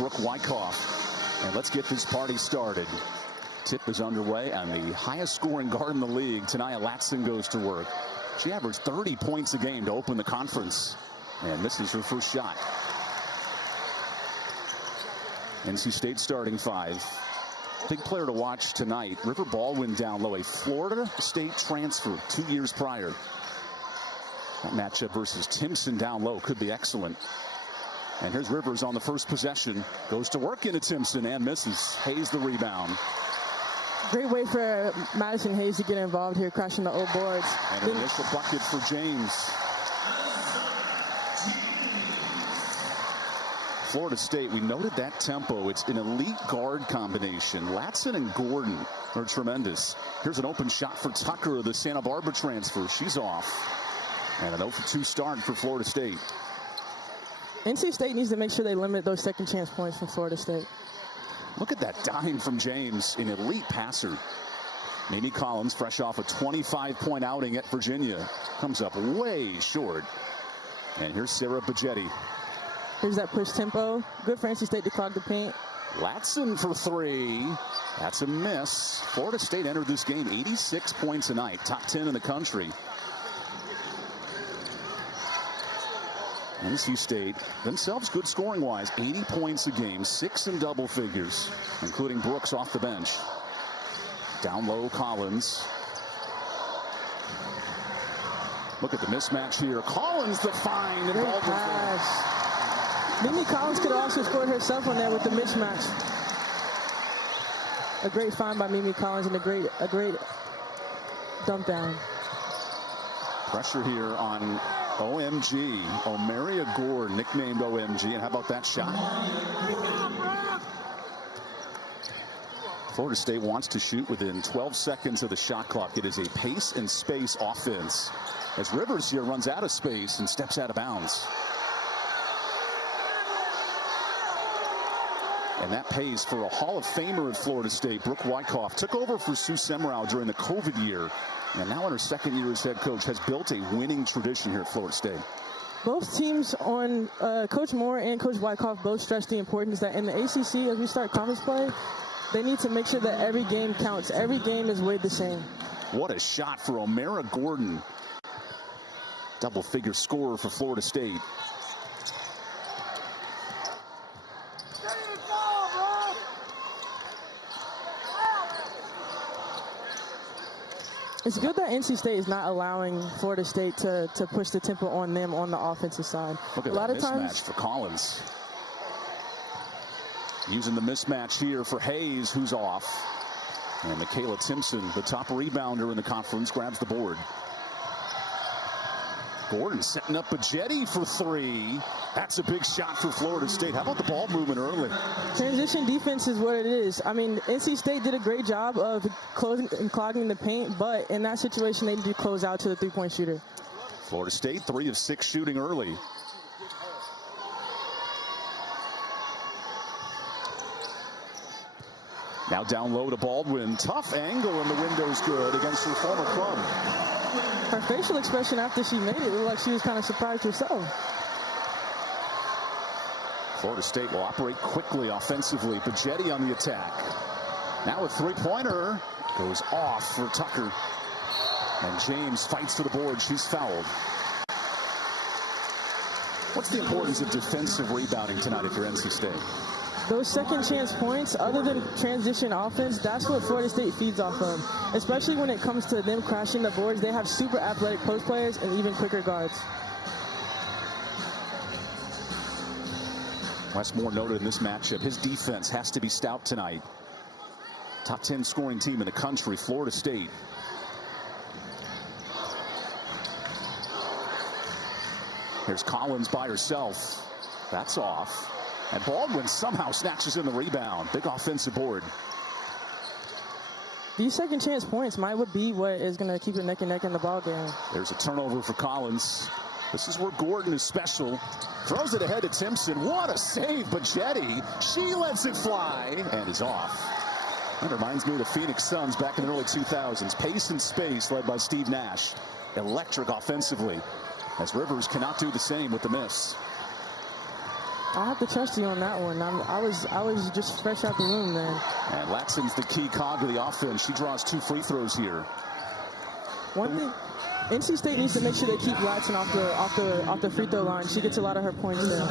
Brooke Wyckoff. And let's get this party started. Tip is underway, and the highest scoring guard in the league, Aziaha Latson, goes to work. She averaged 30 points a game to open the conference, and this is her first shot. NC State starting five. Big player to watch tonight. River Baldwin down low, a Florida State transfer 2 years prior. That matchup versus Timpson down low could be excellent. And here's Rivers on the first possession. Goes to work into Timpson and misses. Hayes the rebound. Great way for Madison Hayes to get involved here, crashing the old boards. And an initial bucket for James. Florida State, we noted that tempo. It's an elite guard combination. Latson and Gordon are tremendous. Here's an open shot for Tucker, the Santa Barbara transfer. She's off. And an 0-for-2 start for Florida State. NC State needs to make sure they limit those second chance points from Florida State. Look at that dime from James, an elite passer. Mimi Collins, fresh off a 25-point outing at Virginia, comes up way short. And here's Sarah Bajetti. Here's that push tempo. Good for NC State to clog the paint. Latson for three. That's a miss. Florida State entered this game 86 points a night, top 10 in the country. NC State, themselves good scoring-wise, 80 points a game, 6 in double figures, including Brooks off the bench. Down low, Collins. Look at the mismatch here. Collins the find. And great pass. Mimi Collins could have also scored herself on there with the mismatch. A great find by Mimi Collins and a great dump down. Pressure here on OMG, Omaria Gore, nicknamed OMG, and how about that shot? Florida State wants to shoot within 12 seconds of the shot clock. It is a pace and space offense, as Rivers here runs out of space and steps out of bounds. And that pays for a Hall of Famer at Florida State. Brooke Wyckoff took over for Sue Semrau during the COVID year. And now in her second year as head coach, has built a winning tradition here at Florida State. Both teams on Coach Moore and Coach Wyckoff both stress the importance that in the ACC, as we start conference play, they need to make sure that every game counts. Every game is weighed the same. What a shot for O'Mara Gordon. Double-figure scorer for Florida State. It's good that NC State is not allowing Florida State to push the tempo on them on the offensive side. Look at that mismatch for Collins. Using the mismatch here for Hayes, who's off. And Michaela Timpson, the top rebounder in the conference, grabs the board. Gordon setting up Bajetti for three. That's a big shot for Florida State. How about the ball movement early? Transition defense is what it is. I mean, NC State did a great job of closing and clogging the paint, but in that situation, they need to close out to the three-point shooter. Florida State, 3 of 6 shooting early. Now down low to Baldwin. Tough angle, and the window's good against her former club. Her facial expression after she made it looked like she was kind of surprised herself. Florida State will operate quickly offensively. Bajetti on the attack. Now a three-pointer goes off for Tucker. And James fights for the board. She's fouled. What's the importance of defensive rebounding tonight if you're NC State? Those second chance points, other than transition offense, that's what Florida State feeds off of. Especially when it comes to them crashing the boards. They have super athletic post players and even quicker guards. Westmore noted in this matchup, his defense has to be stout tonight. Top 10 scoring team in the country, Florida State. Here's Collins by herself. That's off. And Baldwin somehow snatches in the rebound. Big offensive board. These second chance points might be what is going to keep her neck and neck in the ball game. There's a turnover for Collins. This is where Gordon is special. Throws it ahead to Timpson. What a save, Bajetti. She lets it fly and is off. That reminds me of the Phoenix Suns back in the early 2000s. Pace and space led by Steve Nash. Electric offensively, as Rivers cannot do the same with the miss. I have to trust you on that one. I was just fresh out the room, man. And Latson's the key cog of the offense. She draws 2 free throws here. One thing, NC State needs to make sure they keep Latson off the free throw line. She gets a lot of her points there.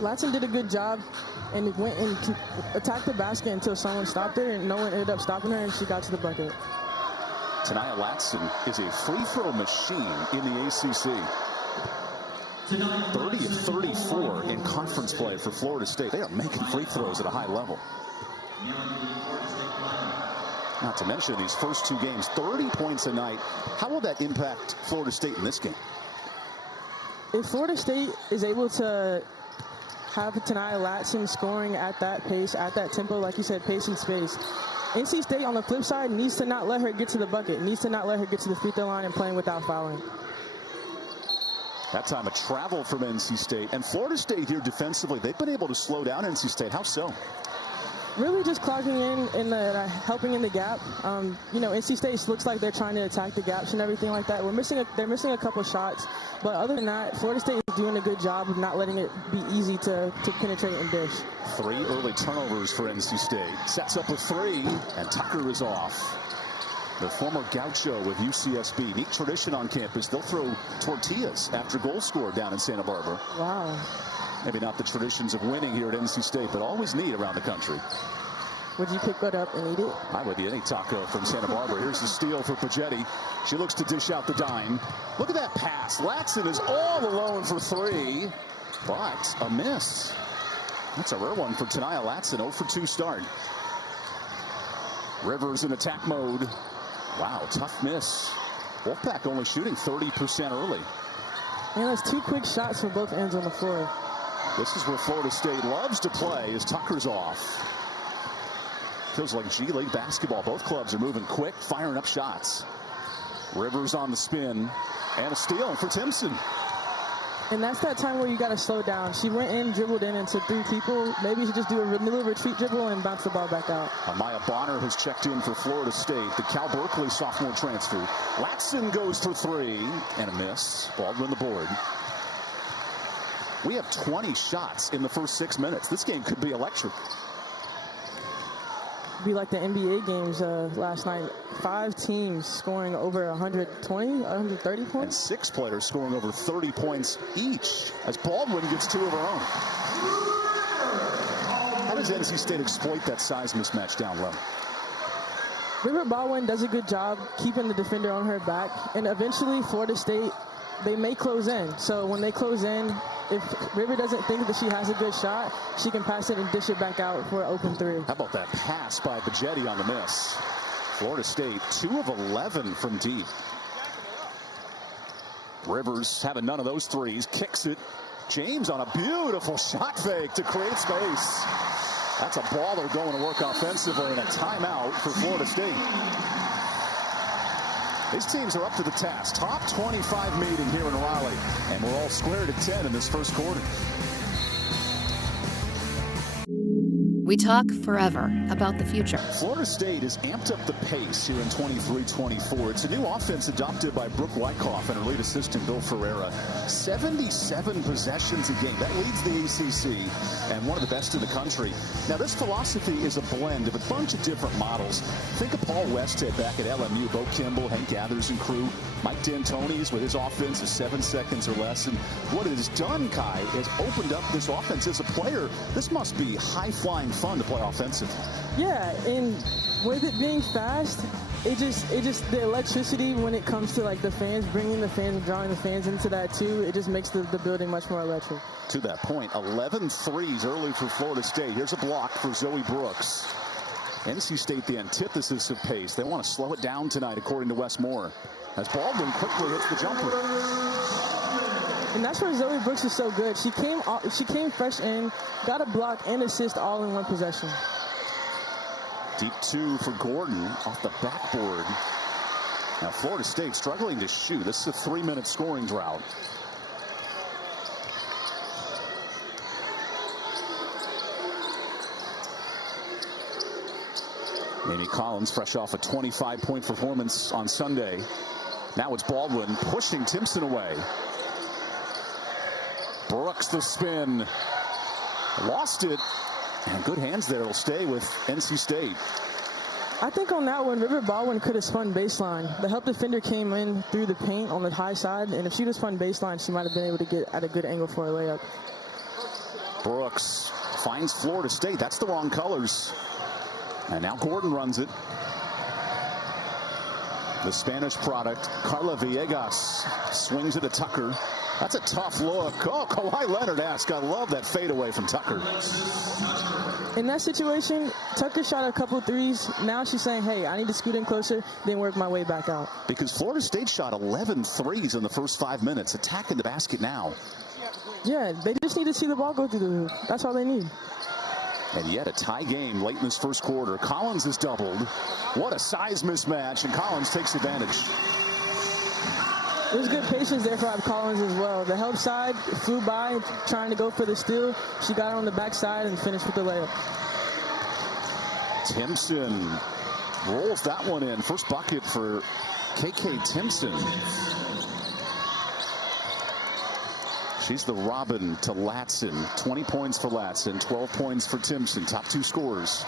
Latson did a good job and went and attacked the basket until someone stopped her, and no one ended up stopping her, and she got to the bucket. Tania Latson is a free throw machine in the ACC. 30 of 34 in conference play for Florida State. They are making free throws at a high level. Not to mention these first 2 games, 30 points a night. How will that impact Florida State in this game? If Florida State is able to have Tania Latson scoring at that pace, at that tempo, like you said, pace and space, NC State on the flip side needs to not let her get to the bucket, needs to not let her get to the free throw line and playing without fouling. That time a travel from NC State. And Florida State here defensively, they've been able to slow down NC State. How so? Really just clogging in the helping in the gap. You know, NC State looks like they're trying to attack the gaps and everything like that. They're missing a couple shots, but other than that, Florida State is doing a good job of not letting it be easy to penetrate and dish. 3 early turnovers for NC State. Sets up a 3, and Tucker is off. The former gaucho with UCSB. Neat tradition on campus. They'll throw tortillas after goal score down in Santa Barbara. Wow. Maybe not the traditions of winning here at NC State, but always neat around the country. Would you pick that up and eat it? I would eat any taco from Santa Barbara. Here's the steal for Pagetti. She looks to dish out the dime. Look at that pass. Latson is all alone for 3, but a miss. That's a rare one for Tania Latson. 0 for 2 start. Rivers in attack mode. Wow, tough miss. Wolfpack only shooting 30% early. And that's 2 quick shots from both ends on the floor. This is where Florida State loves to play as Tucker's off. Feels like G League basketball. Both clubs are moving quick, firing up shots. Rivers on the spin, and a steal for Timpson. And that's that time where you got to slow down. She went in, dribbled in into 3 people. Maybe you should just do a little retreat dribble and bounce the ball back out. Amaya Bonner has checked in for Florida State. The Cal Berkeley sophomore transfer. Latson goes for 3 and a miss. Baldwin the board. We have 20 shots in the first 6 minutes. This game could be electric. Be like the NBA games last night. 5 teams scoring over 120, 130 points. And 6 players scoring over 30 points each as Baldwin gets 2 of her own. How does NC State exploit that size mismatch down low? River Baldwin does a good job keeping the defender on her back. And eventually Florida State, they may close in. So when they close in, if River doesn't think that she has a good shot, she can pass it and dish it back out for an open 3. How about that pass by Pagetti on the miss? Florida State 2 of 11 from deep. Rivers having none of those threes, kicks it. James on a beautiful shot fake to create space. That's a baller going to work offensively, and a timeout for Florida State. These teams are up to the task. Top 25 meeting here in Raleigh, and we're all squared at 10 in this first quarter. We talk forever about the future. Florida State has amped up the pace here in 23-24. It's a new offense adopted by Brooke Wyckoff and her lead assistant, Bill Ferreira. 77 possessions a game. That leads the ACC and one of the best in the country. Now, this philosophy is a blend of a bunch of different models. Think of Paul Westhead back at LMU, Bo Kimball, Hank Gathers and crew. Mike D'Antoni's with his offense of 7 seconds or less. And what it has done, Kai, is opened up this offense as a player. This must be high-flying fun to play offensive. Yeah, and with it being fast, it just the electricity when it comes to like the fans, bringing the fans and drawing the fans into that too, it just makes the building much more electric. To that point, 11 threes early for Florida State. Here's a block for Zoe Brooks. NC State, the antithesis of pace. They want to slow it down tonight, according to Wes Moore, as Baldwin quickly hits the jumper. And that's where Zoe Brooks is so good. She came fresh in, got a block and assist all in one possession. Deep 2 for Gordon off the backboard. Now Florida State struggling to shoot. This is a 3-minute scoring drought. Amy Collins, fresh off a 25-point performance on Sunday. Now it's Baldwin pushing Timpson away. Brooks the spin. Lost it. And good hands there. It'll stay with NC State. I think on that one, River Baldwin could have spun baseline. The help defender came in through the paint on the high side, and if she'd have spun baseline, she might have been able to get at a good angle for a layup. Brooks finds Florida State. That's the wrong colors. And now Gordon runs it. The Spanish product, Carla Villegas, swings it to Tucker. That's a tough look. Oh, Kawhi Leonard asked. I love that fadeaway from Tucker. In that situation, Tucker shot a couple threes. Now she's saying, hey, I need to scoot in closer, then work my way back out. Because Florida State shot 11 threes in the first 5 minutes, attacking the basket now. Yeah, they just need to see the ball go through the hoop. That's all they need. And yet a tie game late in this first quarter. Collins is doubled. What a size mismatch, and Collins takes advantage. There's good patience there for Collins as well. The help side flew by, trying to go for the steal. She got on the backside and finished with the layup. Timpson rolls that one in. First bucket for KK Timpson. She's the Robin to Latson. 20 points for Latson, 12 points for Timpson. Top two scorers.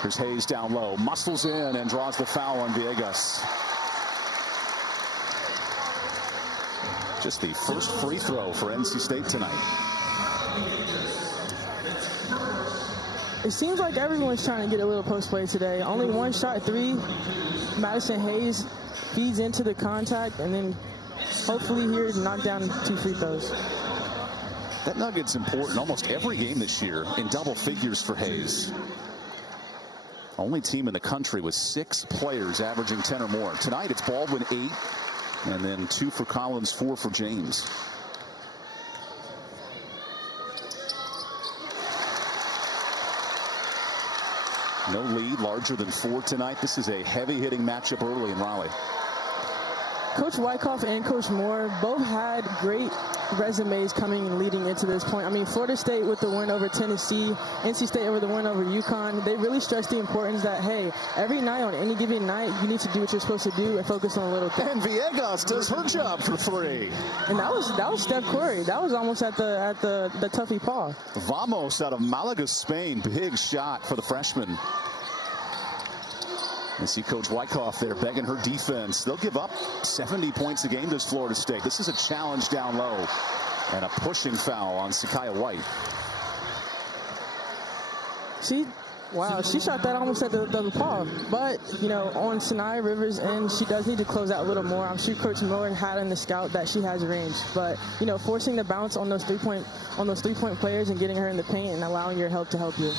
Here's Hayes down low, muscles in and draws the foul on Villegas. Just the first free throw for NC State tonight. It seems like everyone's trying to get a little post play today. Only one shot three. Madison Hayes feeds into the contact and then hopefully here knock down 2 free throws. That nugget's important almost every game this year in double figures for Hayes. Only team in the country with 6 players averaging 10 or more. Tonight it's Baldwin 8 and then 2 for Collins, 4 for James. No lead larger than 4 tonight. This is a heavy-hitting matchup early in Raleigh. Coach Wyckoff and Coach Moore both had great resumes coming and leading into this point. I mean, Florida State with the win over Tennessee, NC State over the win over UConn. They really stressed the importance that, hey, every night on any given night, you need to do what you're supposed to do and focus on a little thing. And Villegas does her job for 3. And that was Steph Curry. That was almost at the Tuffy paw. Vamos out of Malaga, Spain. Big shot for the freshman. You see Coach Wyckoff there begging her defense. They'll give up 70 points a game to Florida State. This is a challenge down low. And a pushing foul on Sakiah White. She shot that almost at the paw. But, you know, on Sinai Rivers' end, she does need to close out a little more. I'm sure Coach Miller had in the scout that she has range. But, you know, forcing the bounce on those three-point players and getting her in the paint and allowing your help to help you.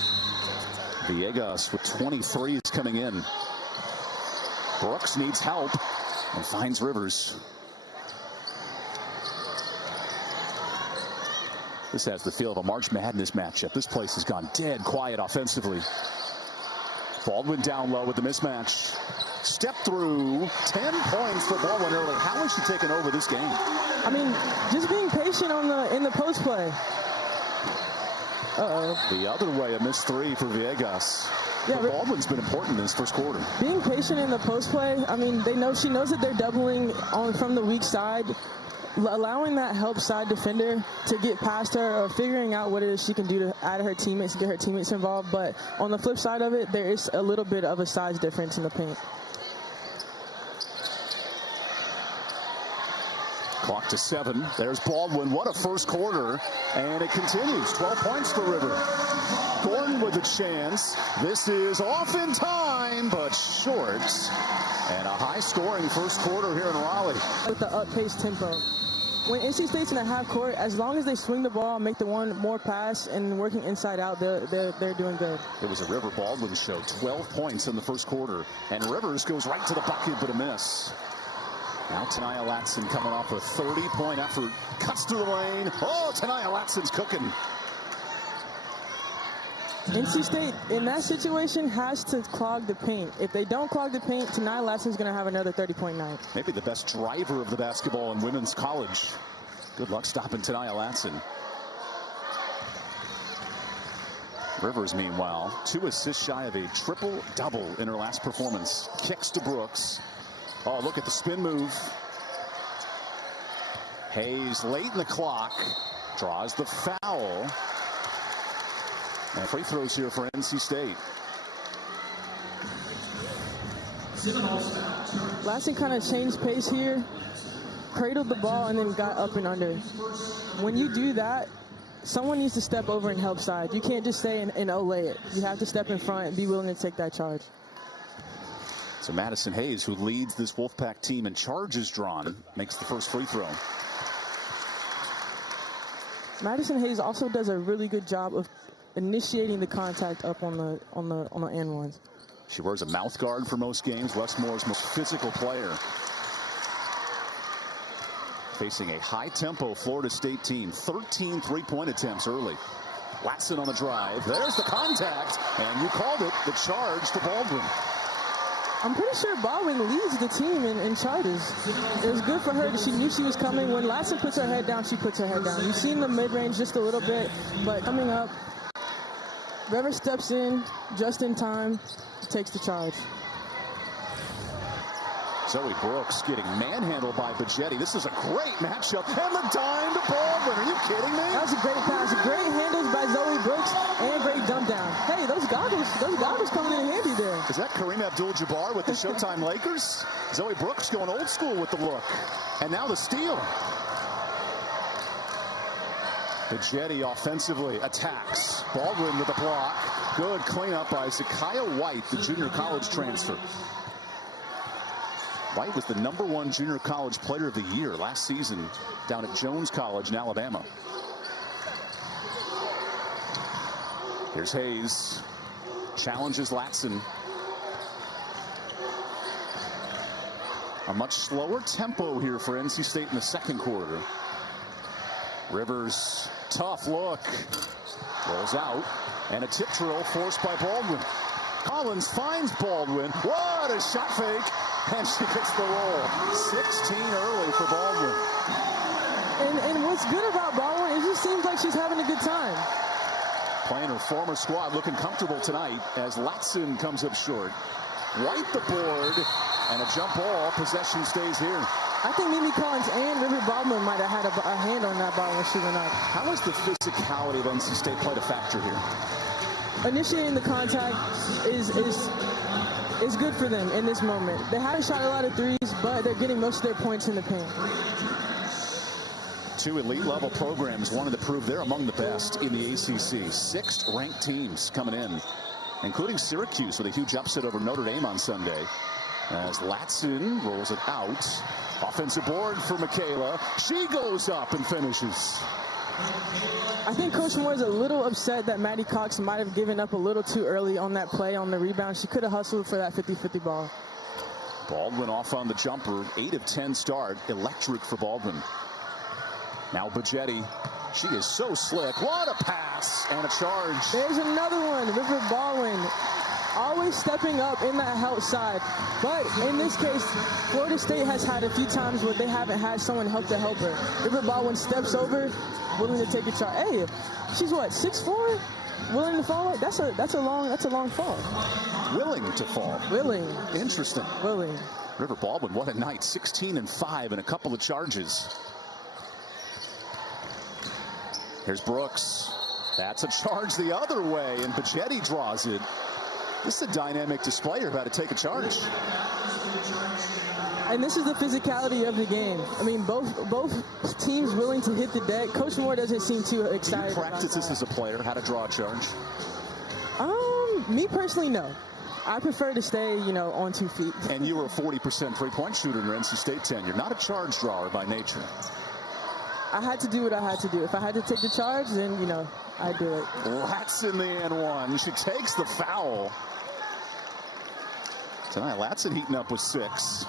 Villegas with 23s coming in. Brooks needs help and finds Rivers. This has the feel of a March Madness matchup. This place has gone dead quiet offensively. Baldwin down low with the mismatch. Step through. 10 points for Baldwin early. How is she taking over this game? I mean, just being patient in the post play. The other way, a missed 3 for Villegas. Yeah, Baldwin's been important in this first quarter. Being patient in the post play, I mean, she knows that they're doubling from the weak side. Allowing that help side defender to get past her or figuring out what it is she can do to add her teammates, get her teammates involved. But on the flip side of it, there is a little bit of a size difference in the paint. Clock to 7. There's Baldwin. What a first quarter. And it continues. 12 points for River. Gordon with a chance. This is off in time, but short. And a high-scoring first quarter here in Raleigh. With the up-paced tempo. When NC State's in a half court, as long as they swing the ball, make the one more pass, and working inside out, they're doing good. It was a River Baldwin show. 12 points in the first quarter. And Rivers goes right to the bucket, but a miss. Now Tania Latson coming off a 30-point effort. Cuts through the lane. Oh, Tania Latson's cooking. NC State, in that situation, has to clog the paint. If they don't clog the paint, Tania Latson's going to have another 30-point night. Maybe the best driver of the basketball in women's college. Good luck stopping Tania Latson. Rivers, meanwhile, 2 assists shy of a triple-double in her last performance. Kicks to Brooks. Oh, look at the spin move. Hayes late in the clock. Draws the foul. And free throws here for NC State. Latson kind of changed pace here, cradled the ball, and then got up and under. When you do that, someone needs to step over and help side. You can't just stay and olay it. You have to step in front and be willing to take that charge. So Madison Hayes, who leads this Wolfpack team in charges drawn, makes the first free throw. Madison Hayes also does a really good job of initiating the contact up on the and ones. She wears a mouth guard for most games. Westmore's most physical player. Facing a high-tempo Florida State team. 13 three-point attempts early. Latson on the drive. There's the contact. And you called it the charge to Baldwin. I'm pretty sure Baldwin leads the team in charges. It was good for her that she knew she was coming. When Latson puts her head down, she puts her head down. You've seen the mid-range just a little bit, but coming up, Rever steps in just in time, takes the charge. Zoe Brooks getting manhandled by Bajetti. This is a great matchup. And the dime to Baldwin. Are you kidding me? That was a great pass. Great handles by Zoe Brooks and great dump down. Hey, those goggles coming in handy there. Is that Kareem Abdul-Jabbar with the Showtime Lakers? Zoe Brooks going old school with the look. And now the steal. Bajetti offensively attacks. Baldwin with a block. Good cleanup by Aziaha White, the junior college transfer. White was the #1 junior college player of the year last season down at Jones College in Alabama. Here's Hayes. Challenges Latson. A much slower tempo here for NC State in the second quarter. Rivers, tough look. Rolls out. And a tip drill forced by Baldwin. Collins finds Baldwin. What a shot fake. And she gets the roll. 16 early for Baldwin. And what's good about Baldwin, it just seems like she's having a good time. Playing her former squad, looking comfortable tonight as Latson comes up short. White the board, and a jump ball. Possession stays here. I think Mimi Collins and River Baldwin might have had a hand on that ball when she went up. How has the physicality of NC State played a factor here? Initiating the contact is good for them in this moment. They haven't shot a lot of threes, but they're getting most of their points in the paint. Two elite-level programs wanted to prove they're among the best in the ACC. 6 ranked teams coming in, including Syracuse with a huge upset over Notre Dame on Sunday. As Latson rolls it out. Offensive board for Michaela. She goes up and finishes. I think Coach Moore is a little upset that Maddie Cox might have given up a little too early on that play on the rebound. She could have hustled for that 50-50 ball. Baldwin off on the jumper. 8 of 10 start. Electric for Baldwin. Now Bajetti. She is so slick. What a pass and a charge. There's another one. River Baldwin always stepping up in that help side. But in this case, Florida State has had a few times where they haven't had someone help the helper. River Baldwin steps over, willing to take a charge. Hey, she's what, 6'4"? Willing to fall? That's a long fall. Willing to fall. Willing. Interesting. Willing. River Baldwin, what a night. 16 and 5 and a couple of charges. Here's Brooks. That's a charge the other way, and Bajetti draws it. This is a dynamic display. You're about to take a charge. And this is the physicality of the game. I mean, both teams willing to hit the deck. Coach Moore doesn't seem too excited. Do you practice this as a player, how to draw a charge? Me personally, no. I prefer to stay, on 2 feet. And you were a 40% three-point shooter in your NC State tenure. Not a charge drawer by nature. I had to do what I had to do. If I had to take the charge, then, I'd do it. Latson the and one. She takes the foul. Tonight, Latson heating up with 6.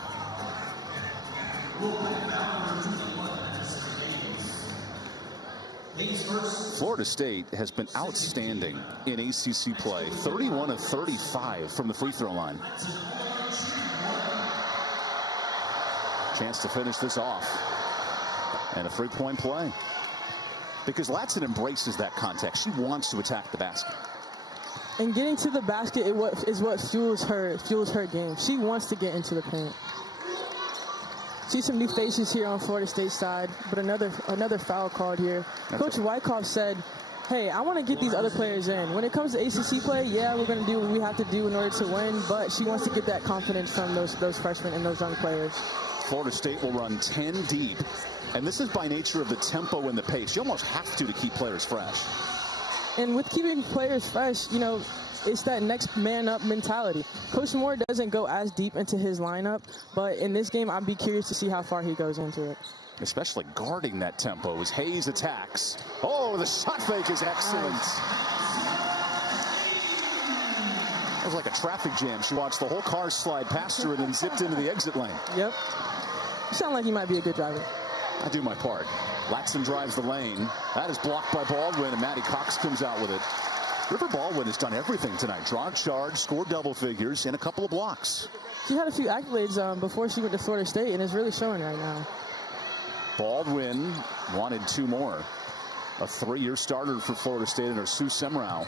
Florida State has been outstanding in ACC play. 31 of 35 from the free throw line. Chance to finish this off. And a 3-point play. Because Latson embraces that context. She wants to attack the basket. And getting to the basket is what fuels her game. She wants to get into the paint. see some new faces here on Florida State side, but another foul called here. Coach Wyckoff said, hey, I want to get these other players in. When it comes to ACC play, yeah, we're going to do what we have to do in order to win, but she wants to get that confidence from those freshmen and those young players. Florida State will run 10 deep, and this is by nature of the tempo and the pace. You almost have to keep players fresh. And with keeping players fresh, you know, it's that next man up mentality. Coach Moore doesn't go as deep into his lineup, but in this game, I'd be curious to see how far he goes into it. Especially guarding that tempo as Hayes attacks. Oh, the shot fake is excellent. It was like a traffic jam. She watched the whole car slide past her and then zipped into the exit lane. Yep. You sound like you might be a good driver. I do my part. Latson drives the lane. That is blocked by Baldwin, and Maddie Cox comes out with it. River Baldwin has done everything tonight. Draw a charge, scored double figures, and a couple of blocks. She had a few accolades before she went to Florida State, and it's really showing right now. Baldwin wanted 2 more. A 3-year starter for Florida State under Sue Semrau.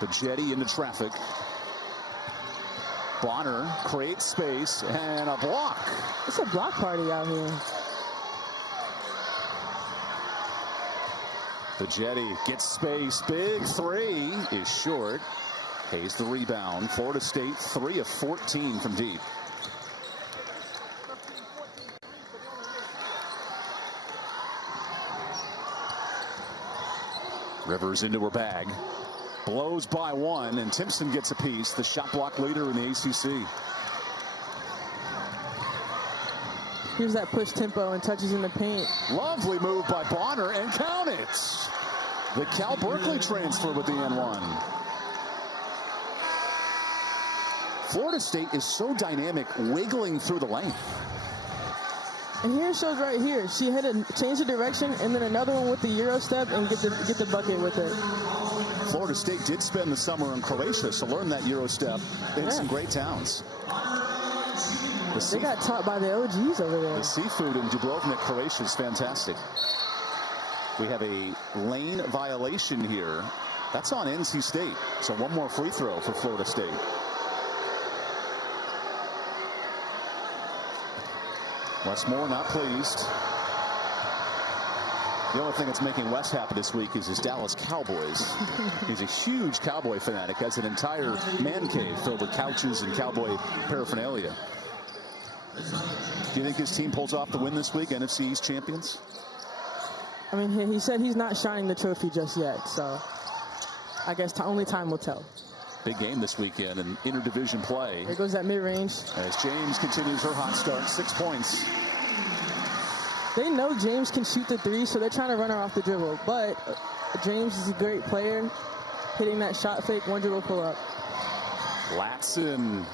The jetty into traffic. Bonner creates space, and a block. It's a block party out here. The jetty gets space. Big 3 is short. Hayes the rebound. Florida State 3 of 14 from deep. Rivers into her bag. Blows by 1, and Timpson gets a piece. The shot block leader in the ACC. Here's that push tempo and touches in the paint. Lovely move by Bonner, and count it. The Cal Berkeley transfer with the N1. Florida State is so dynamic, wiggling through the lane. And here it shows right here. She had to change the direction, and then another one with the Euro step and get the bucket with it. Florida State did spend the summer in Croatia, so learn that Euro step in some great towns. They got taught by the OGs over there. The seafood in Dubrovnik, Croatia is fantastic. We have a lane violation here. That's on NC State. So 1 more free throw for Florida State. Westmore not pleased. The only thing that's making Wes happy this week is his Dallas Cowboys. He's a huge Cowboy fanatic, has an entire man cave filled with couches and Cowboy paraphernalia. Do you think his team pulls off the win this week, NFC East champions? I mean, he said he's not shining the trophy just yet, so I guess only time will tell. Big game this weekend in interdivision play. There goes that mid-range. As James continues her hot start, 6 points. They know James can shoot the 3, so they're trying to run her off the dribble. But James is a great player, hitting that shot fake, 1 dribble pull up. Latson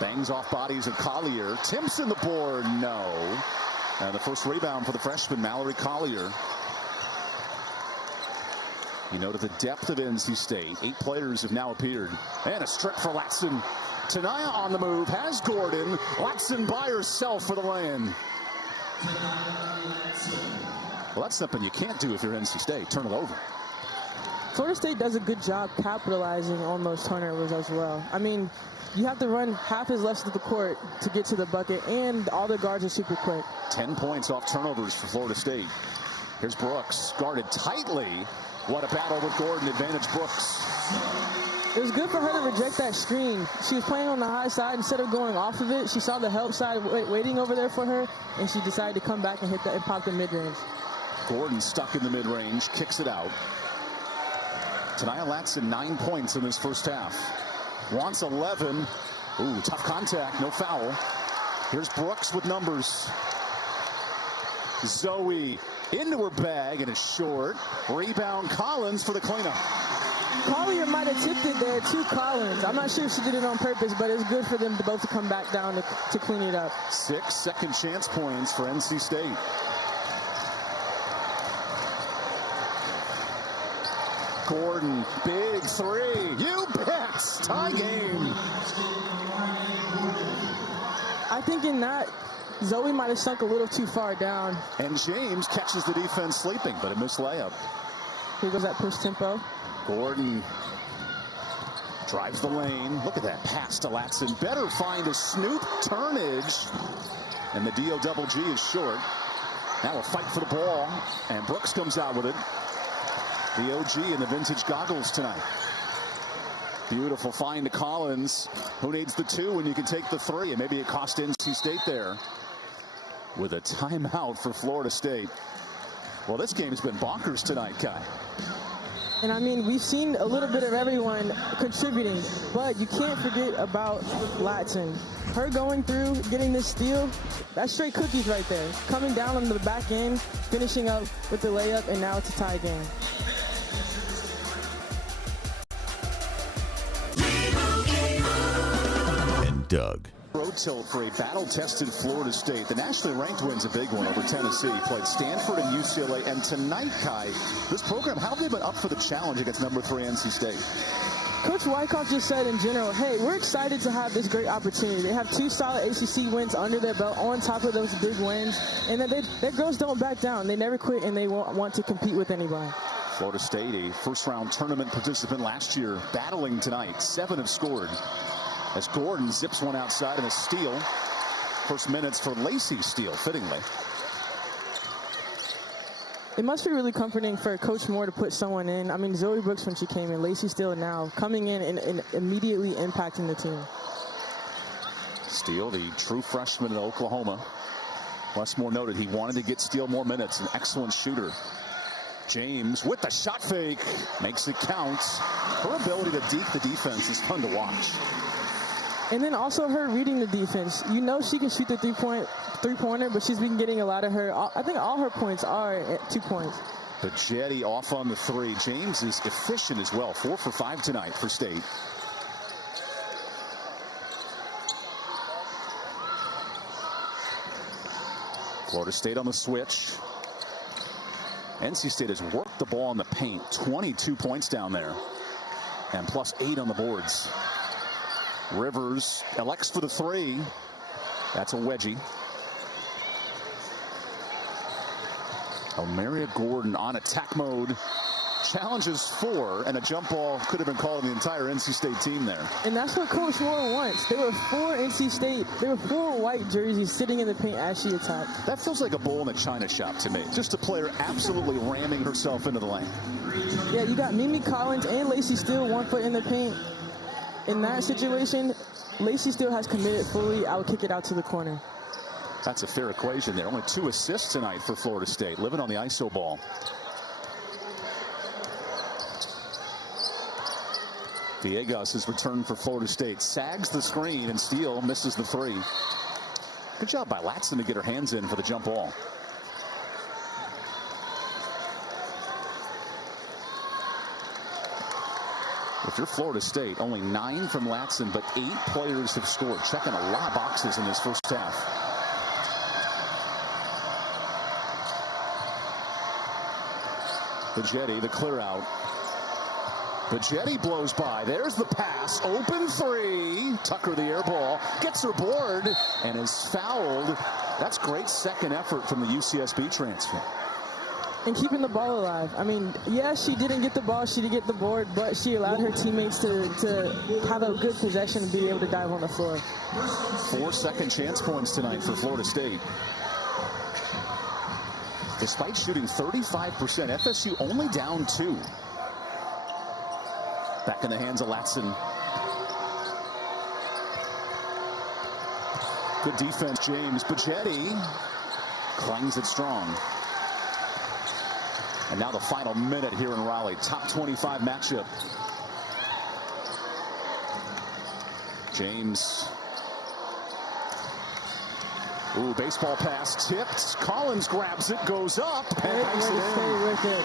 bangs off bodies of Collier. Timpson the board, no. And the first rebound for the freshman, Mallory Collier. You know, to the depth of NC State, 8 players have now appeared. And a strip for Latson. Tanaya on the move, has Gordon. Latson by herself for the lay-in. Well, that's something you can't do if you're NC State. Turn it over. Florida State does a good job capitalizing on those turnovers as well. I mean, you have to run half as left of the court to get to the bucket, and all the guards are super quick. 10 points off turnovers for Florida State. Here's Brooks, guarded tightly. What a battle with Gordon, advantage Brooks. It was good for her to reject that screen. She was playing on the high side. Instead of going off of it, she saw the help side waiting over there for her, and she decided to come back and hit that and pop the mid-range. Gordon stuck in the mid-range, kicks it out. Tanaya Latson, 9 points in this first half. Wants 11. Ooh, tough contact, no foul. Here's Brooks with numbers. Zoe into her bag, and it's short. Rebound Collins for the cleanup. Collier might have tipped it there to Collins. I'm not sure if she did it on purpose, but it's good for them to both come back down to clean it up. 6 second chance points for NC State. Gordon, big 3. You bet! Tie game. I think in that, Zoe might have sunk a little too far down. And James catches the defense sleeping, but a missed layup. Here goes that push tempo. Gordon Drives the lane. Look at that pass to Latson. Better find a Snoop turnage. And the D-O-double-G is short. Now a fight for the ball. And Brooks comes out with it. The OG in the vintage goggles tonight. Beautiful find to Collins. Who needs the 2 when you can take the 3? And maybe it cost NC State there. With a timeout for Florida State. Well, this game's been bonkers tonight, Kai. And I mean, we've seen a little bit of everyone contributing, but you can't forget about Latson. Her going through, getting this steal, that's straight cookies right there. Coming down on the back end, finishing up with the layup, and now it's a tie game. And Doug. Road tilt for a battle-tested Florida State. The nationally ranked win's a big one over Tennessee. Played Stanford and UCLA. And tonight, Kai, this program, how have they been up for the challenge against number 3 NC State? Coach Wyckoff just said in general, hey, we're excited to have this great opportunity. They have 2 solid ACC wins under their belt on top of those big wins. And that their girls don't back down. They never quit, and they want to compete with anybody. Florida State, a first-round tournament participant last year, battling tonight. 7 have scored. As Gordon zips one outside and a steal. First minutes for Lacey Steele, fittingly. It must be really comforting for Coach Moore to put someone in. I mean, Zoe Brooks when she came in, Lacey Steele now coming in and immediately impacting the team. Steele, the true freshman in Oklahoma. Westmore noted he wanted to get Steele more minutes. An excellent shooter. James with the shot fake. Makes it count. Her ability to deke the defense is fun to watch. And then also her reading the defense. You know she can shoot the three-pointer, but she's been getting a lot of her. I think all her points are at 2 points. But Jetty off on the 3. James is efficient as well. 4 for 5 tonight for State. Florida State on the switch. NC State has worked the ball in the paint. 22 points down there. And plus 8 on the boards. Rivers elects for the 3. That's a wedgie. Omaria Gordon on attack mode. Challenges 4, and a jump ball could have been called on the entire NC State team there. And that's what Coach Moore wants. There were 4 NC State, there were 4 white jerseys sitting in the paint as she attacked. That feels like a bull in a china shop to me. Just a player absolutely ramming herself into the lane. Yeah, you got Mimi Collins and Lacey Steele 1 foot in the paint. In that situation, Lacey Steele has committed fully. I would kick it out to the corner. That's a fair equation there. Only 2 assists tonight for Florida State. Living on the ISO ball. Villegas has returned for Florida State. Sags the screen, and Steele misses the 3. Good job by Latson to get her hands in for the jump ball. If you're Florida State, only 9 from Latson, but 8 players have scored. Checking a lot of boxes in this first half. Bajetti, the clear out. Bajetti blows by. There's the pass. Open 3. Tucker, the air ball. Gets her board and is fouled. That's great second effort from the UCSB transfer. And keeping the ball alive. I mean, yeah, she didn't get the ball, she didn't get the board, but she allowed her teammates to have a good possession and be able to dive on the floor. 4 second chance points tonight for Florida State. Despite shooting 35%, FSU only down 2. Back in the hands of Latson. Good defense, James. Bajetti clings it strong. And now the final minute here in Raleigh. Top 25 matchup. James. Ooh, baseball pass tipped. Collins grabs it, goes up, and banks it in.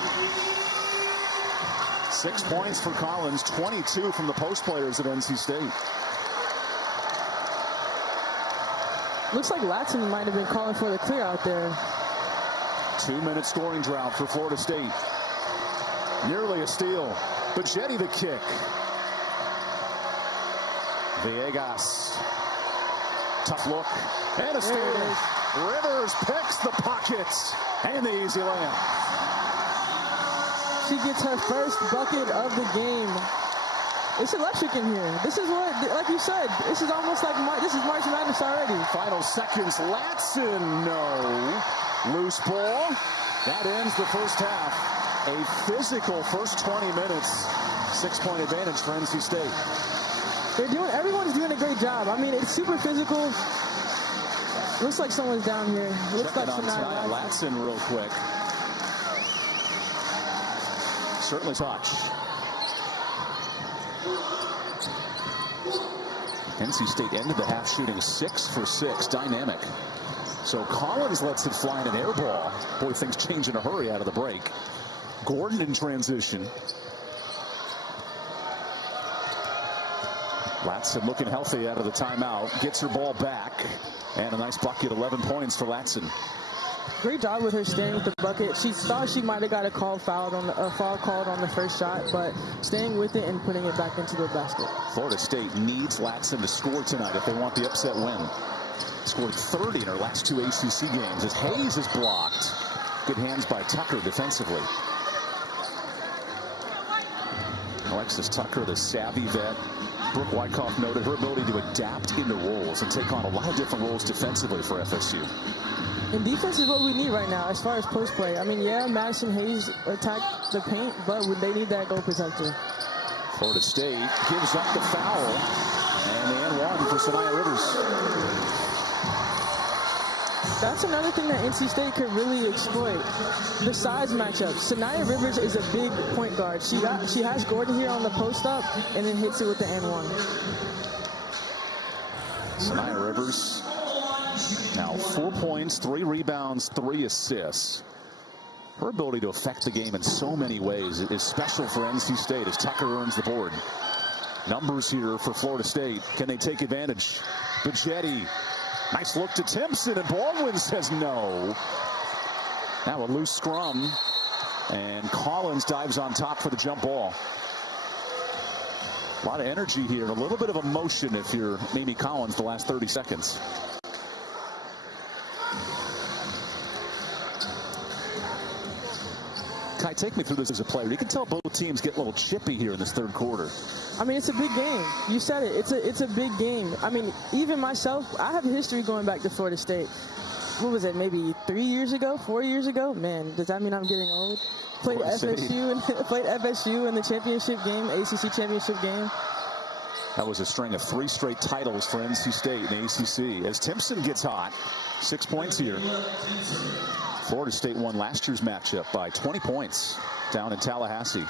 6 points for Collins, 22 from the post players at NC State. Looks like Latson might have been calling for the clear out there. 2-minute scoring drought for Florida State. Nearly a steal. Bajetti the kick. Villegas. Tough look. And a steal. Rivers picks the pockets. And the easy layup. She gets her first bucket of the game. It's electric in here. This is what, like you said, this is almost like this is March Madness already. Final seconds, Latson, no. Loose ball. That ends the first half. A physical first 20 minutes. 6-point advantage for NC State. Everyone's doing a great job. I mean, it's super physical. Looks like someone's down here. Looks like Sanaya Latson real quick. Certainly touch. NC State ended the half shooting 6 for 6. Dynamic. So Collins lets it fly in an air ball. Boy, things change in a hurry out of the break. Gordon in transition. Latson looking healthy out of the timeout. Gets her ball back. And a nice bucket, 11 points for Latson. Great job with her staying with the bucket. She thought she might have got a foul called on the first shot, but staying with it and putting it back into the basket. Florida State needs Latson to score tonight if they want the upset win. Scored 30 in her last 2 ACC games as Hayes is blocked. Good hands by Tucker defensively. Alexis Tucker, the savvy vet. Brooke Wyckoff noted her ability to adapt into roles and take on a lot of different roles defensively for FSU. And defense is what we need right now as far as post play. I mean, yeah, Madison Hayes attacked the paint, but they need that goal protector. Florida State gives up the foul. And the N1 for Sanaya Rivers. That's another thing that NC State could really exploit. The size matchup. Sanaya Rivers is a big point guard. She has Gordon here on the post up and then hits it with the N1. Sanaya Rivers now 4 points, 3 rebounds, 3 assists. Her ability to affect the game in so many ways is special for NC State as Tucker earns the board. Numbers here for Florida State. Can they take advantage? Bigetti. Nice look to Timpson, and Baldwin says no. Now a loose scrum, and Collins dives on top for the jump ball. A lot of energy here, and a little bit of emotion if you're Mimi Collins the last 30 seconds. Kai, take me through this as a player. You can tell both teams get a little chippy here in this third quarter. I mean, it's a big game. You said it. It's a big game. I mean, even myself, I have a history going back to Florida State. What was it, maybe 3 years ago, 4 years ago? Man, does that mean I'm getting old? Played FSU in the championship game, ACC championship game. That was a string of 3 straight titles for NC State in the ACC. As Timpson gets hot, 6 points here. Florida State won last year's matchup by 20 points down in Tallahassee.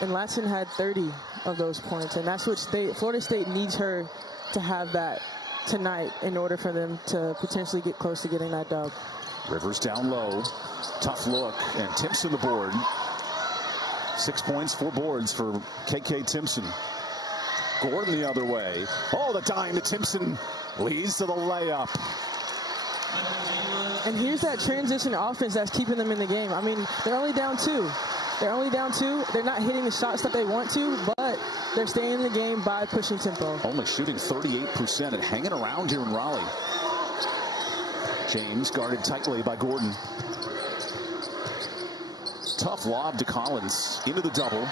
And Latson had 30 of those points, and that's what Florida State needs her to have that tonight in order for them to potentially get close to getting that dub. Rivers down low, tough look, and Timpson the board. 6 points, 4 boards for KK Timpson. Gordon the other way. Oh, the dime to Timpson leads to the layup. And here's that transition offense that's keeping them in the game. I mean, they're only down 2. They're only down 2. They're not hitting the shots that they want to, but they're staying in the game by pushing tempo. Only shooting 38% and hanging around here in Raleigh. James guarded tightly by Gordon. Tough lob to Collins into the double.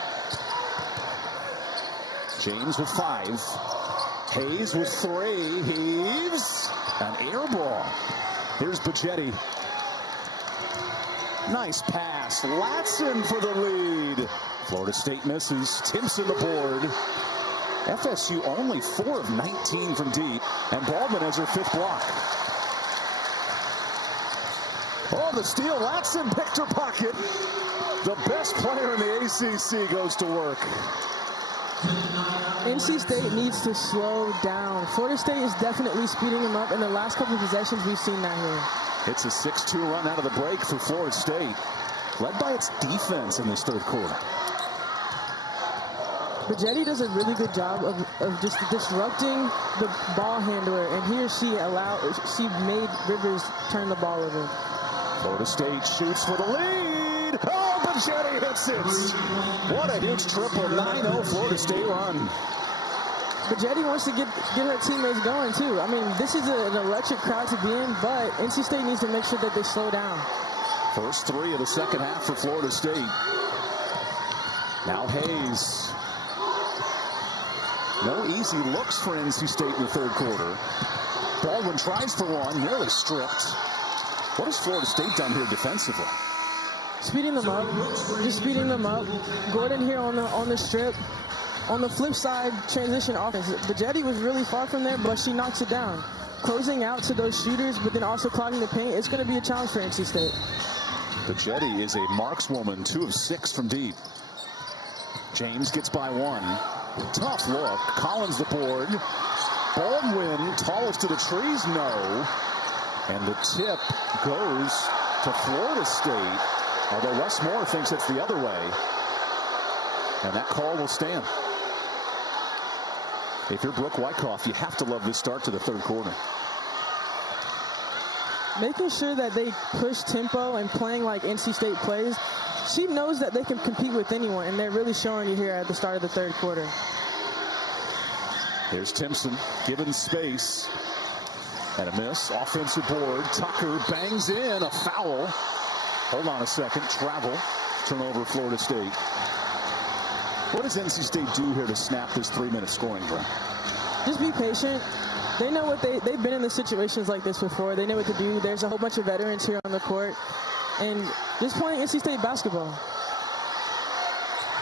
James with 5. Hayes with 3. Heaves. An air ball. Here's Bigetti. Nice pass. Latson for the lead. Florida State misses. Timpson the board. FSU only 4 of 19 from deep. And Baldwin has her 5th block. Oh, the steal. Latson picked her pocket. The best player in the ACC goes to work. NC State needs to slow down. Florida State is definitely speeding them up. In the last couple of possessions, we've seen that here. It's a 6-2 run out of the break for Florida State, led by its defense in this third quarter. Bigetti does a really good job of just disrupting the ball handler, and here she made Rivers turn the ball over. Florida State shoots for the lead. Oh, Bigetti hits it. What a huge triple. 9-0 Florida State run. Bigetti wants to get her teammates going, too. I mean, this is an electric crowd to be in, but NC State needs to make sure that they slow down. First 3 of the second half for Florida State. Now Hayes. No easy looks for NC State in the third quarter. Baldwin tries for one, nearly stripped. What has Florida State done here defensively? Speeding them up, just speeding them up. Gordon here on the strip. On the flip side, transition offense. The Jetty was really far from there, but she knocks it down. Closing out to those shooters, but then also clogging the paint. It's going to be a challenge for NC State. The Jetty is a markswoman, 2 of 6 from deep. James gets by one. Tough look. Collins the board. Baldwin, tallest to the trees, no. And the tip goes to Florida State, although Wes Moore thinks it's the other way. And that call will stand. If you're Brooke Wyckoff, you have to love this start to the third quarter. Making sure that they push tempo and playing like NC State plays. She knows that they can compete with anyone, and they're really showing you here at the start of the third quarter. Here's Timpson, given space. And a miss. Offensive board. Tucker bangs in. A foul. Hold on a second. Travel. Turnover Florida State. What does NC State do here to snap this 3-minute scoring drill? Just be patient. They know what they've been in the situations like this before. They know what to do. There's a whole bunch of veterans here on the court. And just playing NC State basketball.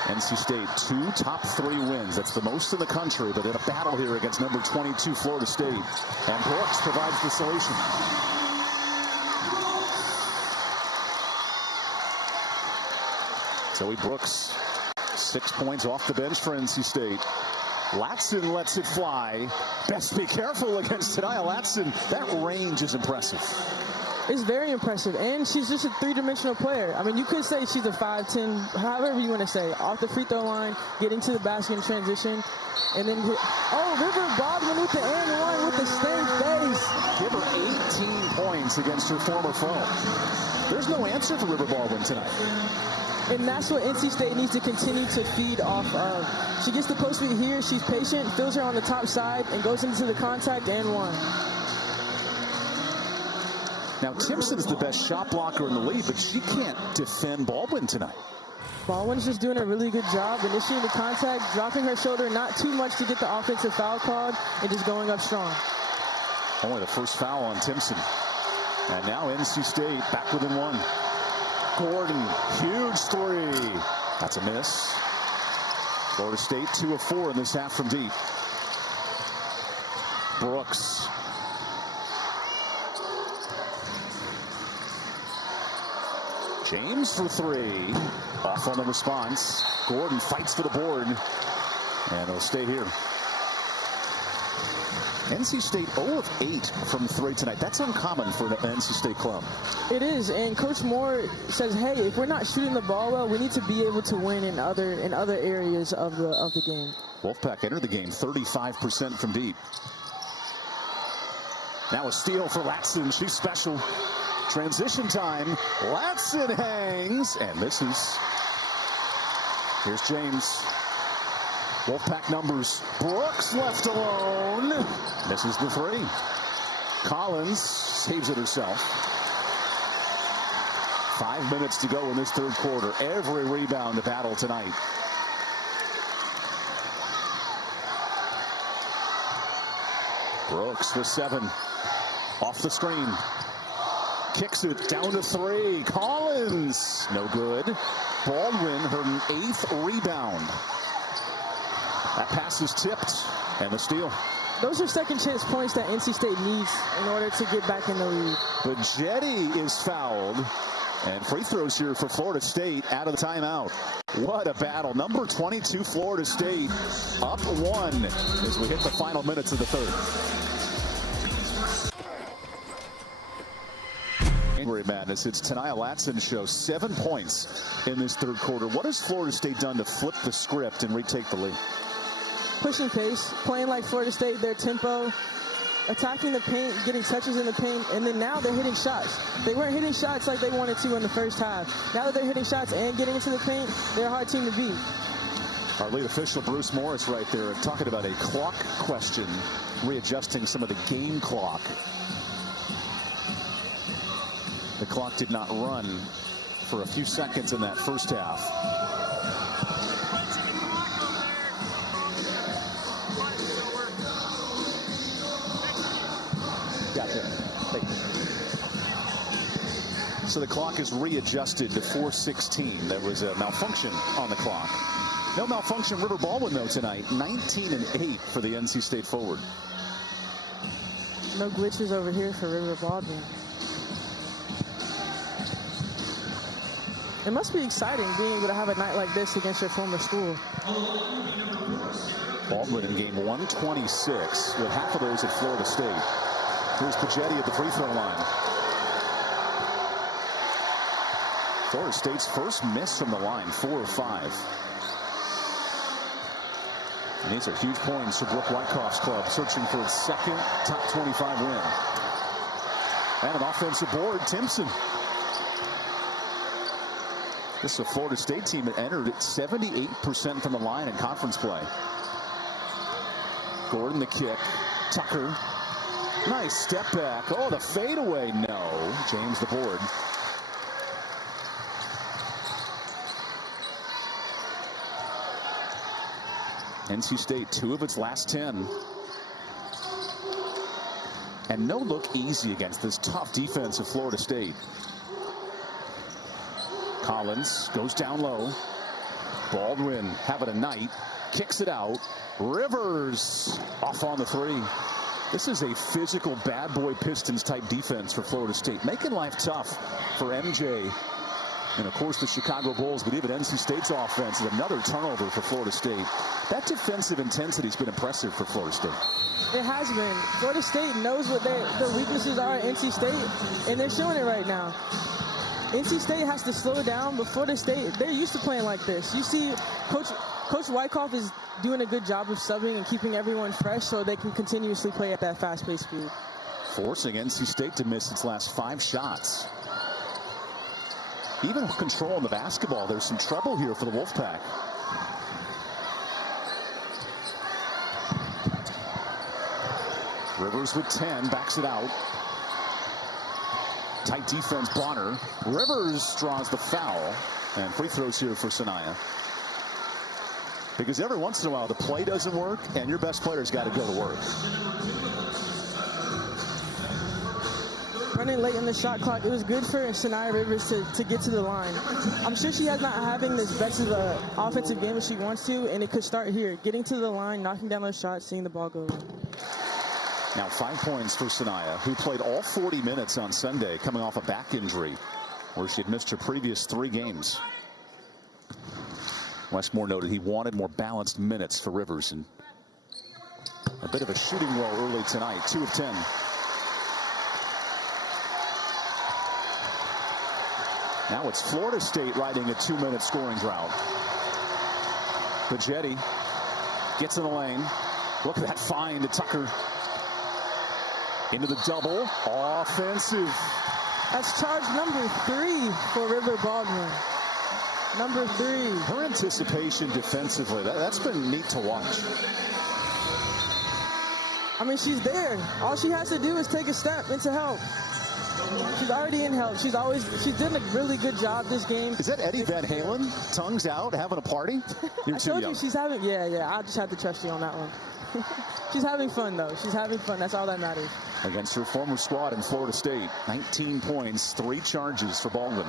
NC State, 2 top 3 wins. That's the most in the country, but in a battle here against number 22 Florida State. And Brooks provides the solution. Zoe Brooks, 6 points off the bench for NC State. Latson lets it fly. Best be careful against Aziaha Latson. That range is impressive. It's very impressive, and she's just a 3-dimensional player. I mean, you could say she's a 5'10", however you want to say. Off the free throw line, getting to the basket in transition, and then, River Baldwin with the and one with the same face. Give her 18 points against her former foe. There's no answer for River Baldwin tonight. And that's what NC State needs to continue to feed off of. She gets the post read here, she's patient, fills her on the top side, and goes into the contact and one. Now, Timpson's the best shot blocker in the league, but she can't defend Baldwin tonight. Baldwin's just doing a really good job initiating the contact, dropping her shoulder, not too much to get the offensive foul called, and just going up strong. Only the first foul on Timpson. And now NC State back within one. Gordon, huge 3. That's a miss. Florida State 2 of 4 in this half from deep. Brooks. James for 3. Off on the response. Gordon fights for the board. And it'll stay here. NC State 0 of 8 from 3 tonight. That's uncommon for the NC State club. It is, and Coach Moore says, hey, if we're not shooting the ball well, we need to be able to win in other areas of the game. Wolfpack entered the game 35% from deep. Now a steal for Latson. She's special. Transition time. Latson hangs and misses. Here's James. Wolfpack numbers. Brooks left alone. Misses the 3. Collins saves it herself. 5 minutes to go in this third quarter. Every rebound to battle tonight. Brooks with 7. Off the screen. Kicks it down to 3. Collins. No good. Baldwin, her 8th rebound. That pass is tipped, and the steal. Those are second chance points that NC State needs in order to get back in the lead. The Jetty is fouled, and free throws here for Florida State out of the timeout. What a battle. Number 22, Florida State, up 1 as we hit the final minutes of the third. January Madness, it's Aziaha Latson's show. 7 points in this third quarter. What has Florida State done to flip the script and retake the lead? Pushing pace, playing like Florida State, their tempo, attacking the paint, getting touches in the paint, and then now they're hitting shots. They weren't hitting shots like they wanted to in the first half. Now that they're hitting shots and getting into the paint, they're a hard team to beat. Our lead official, Bruce Morris, right there, talking about a clock question, readjusting some of the game clock. The clock did not run for a few seconds in that first half. So the clock is readjusted to 4:16. There was a malfunction on the clock. No malfunction River Baldwin, though, tonight. 19-8 for the NC State forward. No glitches over here for River Baldwin. It must be exciting being able to have a night like this against your former school. Baldwin in game 126 with half of those at Florida State. Here's Pagetti at the free throw line. Florida State's first miss from the line, 4 of 5. And these are huge points for Brooke Wyckoff's club, searching for its second top 25 win. And an offensive board, Timpson. This is a Florida State team that entered at 78% from the line in conference play. Gordon the kick. Tucker. Nice step back. Oh, the fadeaway. No. James the board. NC State, 2 of its last 10. And no look easy against this tough defense of Florida State. Collins goes down low. Baldwin having a night. Kicks it out. Rivers off on the 3. This is a physical bad boy Pistons type defense for Florida State, making life tough for MJ and of course the Chicago Bulls. But even NC State's offense is another turnover for Florida State. That defensive intensity has been impressive for Florida State. It has been. Florida State knows what their weaknesses are at NC State, and they're showing it right now. NC State has to slow down, but Florida State, they're used to playing like this. You see, Coach Wyckoff is doing a good job of subbing and keeping everyone fresh so they can continuously play at that fast-paced speed. Forcing NC State to miss its last 5 shots. Even control on the basketball, there's some trouble here for the Wolfpack. Rivers with 10, backs it out. Tight defense, Bonner. Rivers draws the foul. And free throws here for Sanaya. Because every once in a while, the play doesn't work, and your best player's got to go to work. Running late in the shot clock, it was good for Sanaya Rivers to get to the line. I'm sure she has not having this best of an offensive game as she wants to, and it could start here. Getting to the line, knocking down those shots, seeing the ball go. Now 5 points for Sanaya, who played all 40 minutes on Sunday, coming off a back injury, where she had missed her previous 3 games. Westmore noted he wanted more balanced minutes for Rivers, and a bit of a shooting low early tonight, 2 of 10. Now it's Florida State riding a 2-minute scoring drought. Pagetti gets in the lane. Look at that find to Tucker. Into the double. Offensive. That's charge number 3 for River Baldwin. Number 3. Her anticipation defensively, that's been neat to watch. I mean, she's there. All she has to do is take a step into help. She's already in help. She's done a really good job this game. Is that Eddie Van Halen? Tongues out, having a party? You're too young. I told you she's having, yeah. I just had to trust you on that one. She's having fun, though. She's having fun. That's all that matters. Against her former squad in Florida State. 19 points, 3 charges for Baldwin.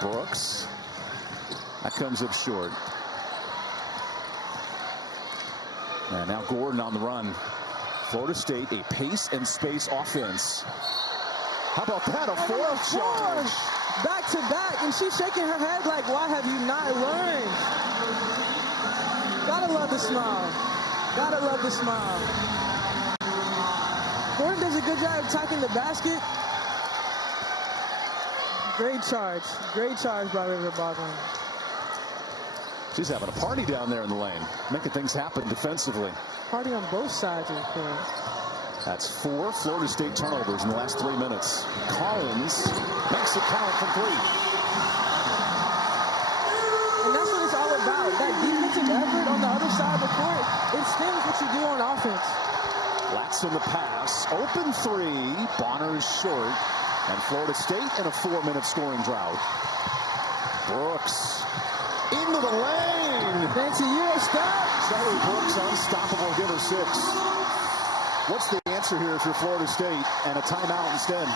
Brooks. That comes up short. And now Gordon on the run. Florida State, a pace and space offense. How about that? A 4th charge. Back to back. And she's shaking her head like, why have you not learned? Gotta love the smile. Gotta love the smile. Gordon does a good job of attacking the basket. Great charge. Great charge by River Baldwin. She's having a party down there in the lane, making things happen defensively. Party on both sides of the court. That's 4 Florida State turnovers in the last 3 minutes. Collins makes it count from 3. And that's what it's all about. That defensive effort on the other side of the court, it stings what you do on offense. Latson the pass. Open 3. Bonner is short. And Florida State in a 4-minute scoring drought. Brooks into the lane. Fancy Euro stop. Shelly Brooks unstoppable. Give her 6. What's the answer here if you're Florida State? And a timeout instead.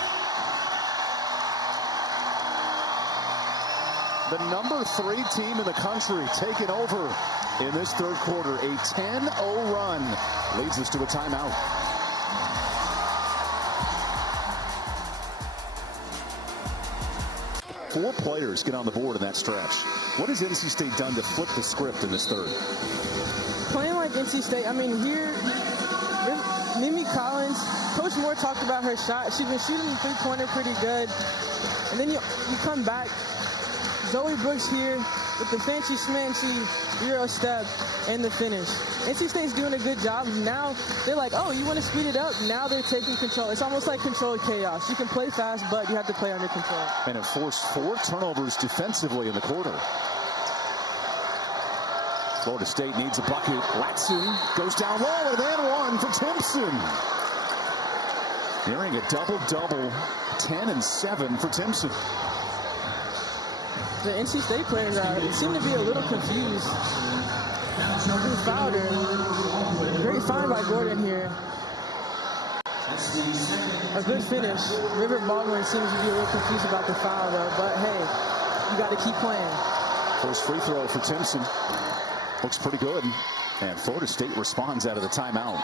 The number 3 team in the country taking over in this third quarter. A 10-0 run leads us to a timeout. Four players get on the board in that stretch. What has NC State done to flip the script in this third? Playing like NC State, I mean, here, Mimi Collins, Coach Moore talked about her shot. She's been shooting the three-pointer pretty good. And then you come back, Zoe Brooks here with the fancy-schmancy Euro step and the finish. NC State's doing a good job. Now they're like, oh, you want to speed it up? Now they're taking control. It's almost like controlled chaos. You can play fast, but you have to play under control. And it forced 4 turnovers defensively in the quarter. Florida State needs a bucket. Latson goes down low, and then one for Timpson. Nearing a double-double, 10 and 7 for Timpson. The NC State players seem to be a little confused. Who fouled her? Great find by Gordon here. A good finish. River Baldwin seems to be a little confused about the foul, though. But hey, you got to keep playing. First free throw for Timpson. Looks pretty good. And Florida State responds out of the timeout.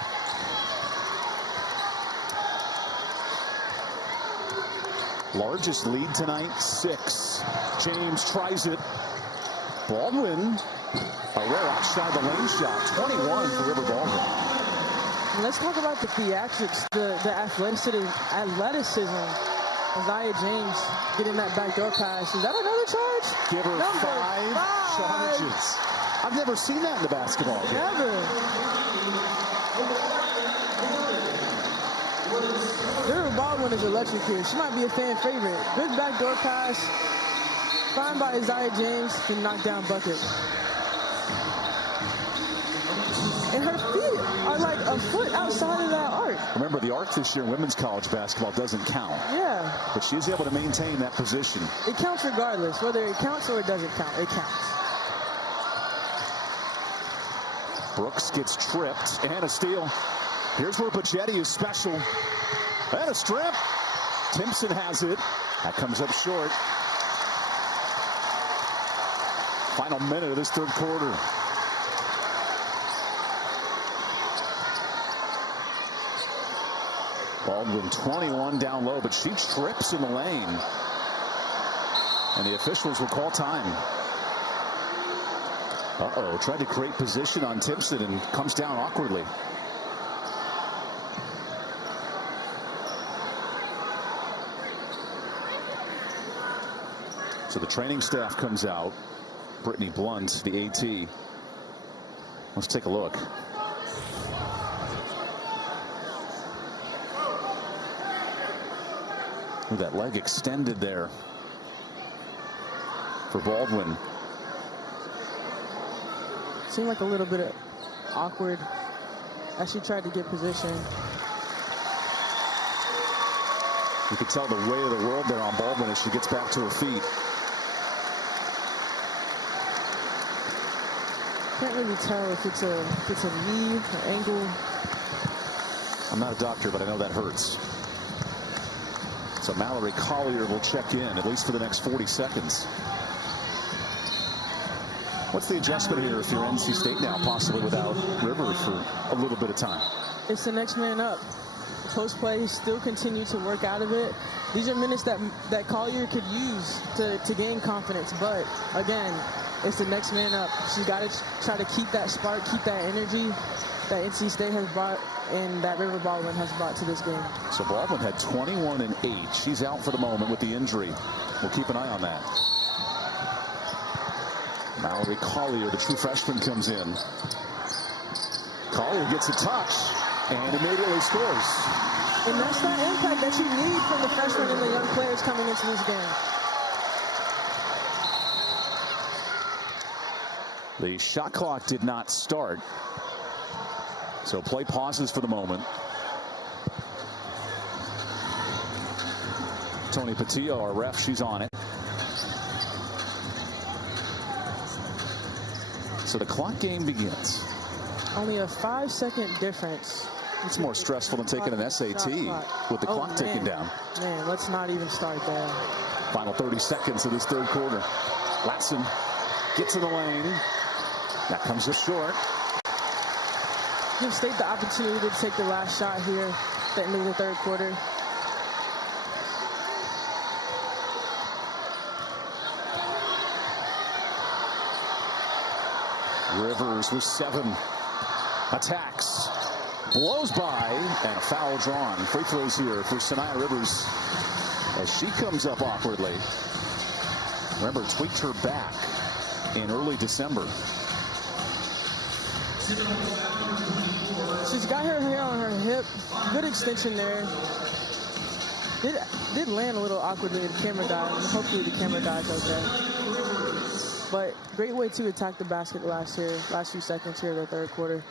Largest lead tonight, 6. James tries it. Baldwin, a rare outside the lane shot, 21 for River Baldwin. And let's talk about the theatrics, the athleticism. Aziaha James getting that backdoor pass. Is that another charge? Give her 5 charges. I've never seen that in the basketball game. River Baldwin is electric here. She might be a fan favorite. Good backdoor pass. Found by Aziaha James to knock down bucket. And her feet are like a foot outside of that arc. Remember, the arc this year in women's college basketball doesn't count. Yeah. But she's able to maintain that position. It counts regardless. Whether it counts or it doesn't count, it counts. Brooks gets tripped and a steal. Here's where Pachetti is special. And a strip. Timpson has it. That comes up short. Final minute of this third quarter. Baldwin 21 down low, but she trips in the lane. And the officials will call time. Uh-oh, tried to create position on Timpson and comes down awkwardly. So the training staff comes out. Brittany Blunt, the AT. Let's take a look. Ooh, that leg extended there for Baldwin. Seemed like a little bit awkward as she tried to get position. You could tell the way of the world there on Baldwin as she gets back to her feet. Can't really tell if it's a knee or ankle. I'm not a doctor, but I know that hurts. So Mallory Collier will check in, at least for the next 40 seconds. What's the adjustment here if you're NC State now, possibly without River for a little bit of time? It's the next man up. The post play still continue to work out of it. These are minutes that Collier could use to gain confidence. But again, it's the next man up. She's got to try to keep that spark, keep that energy that NC State has brought and that River Baldwin has brought to this game. So Baldwin had 21 and 8. She's out for the moment with the injury. We'll keep an eye on that. Mallory Collier, the true freshman, comes in. Collier gets a touch and immediately scores. And that's that impact that you need from the freshmen and the young players coming into this game. The shot clock did not start. So play pauses for the moment. Tony Patillo, our ref, she's on it. So the clock game begins. Only a 5-second difference. It's more stressful than taking an SAT with the clock ticking down. Man, let's not even start there. Final 30 seconds of this third quarter. Latson gets in the lane. That comes up short. Give State the opportunity to take the last shot here at the end of the third quarter. Rivers with 7 attacks. Blows by, and a foul drawn. Free throws here for Sanaya Rivers as she comes up awkwardly. Remember, tweaked her back in early December. She's got her hair on her hip. Good extension there. Did land a little awkwardly. The camera died. Hopefully the camera dies okay. But great way to attack the basket last few seconds here of the third quarter.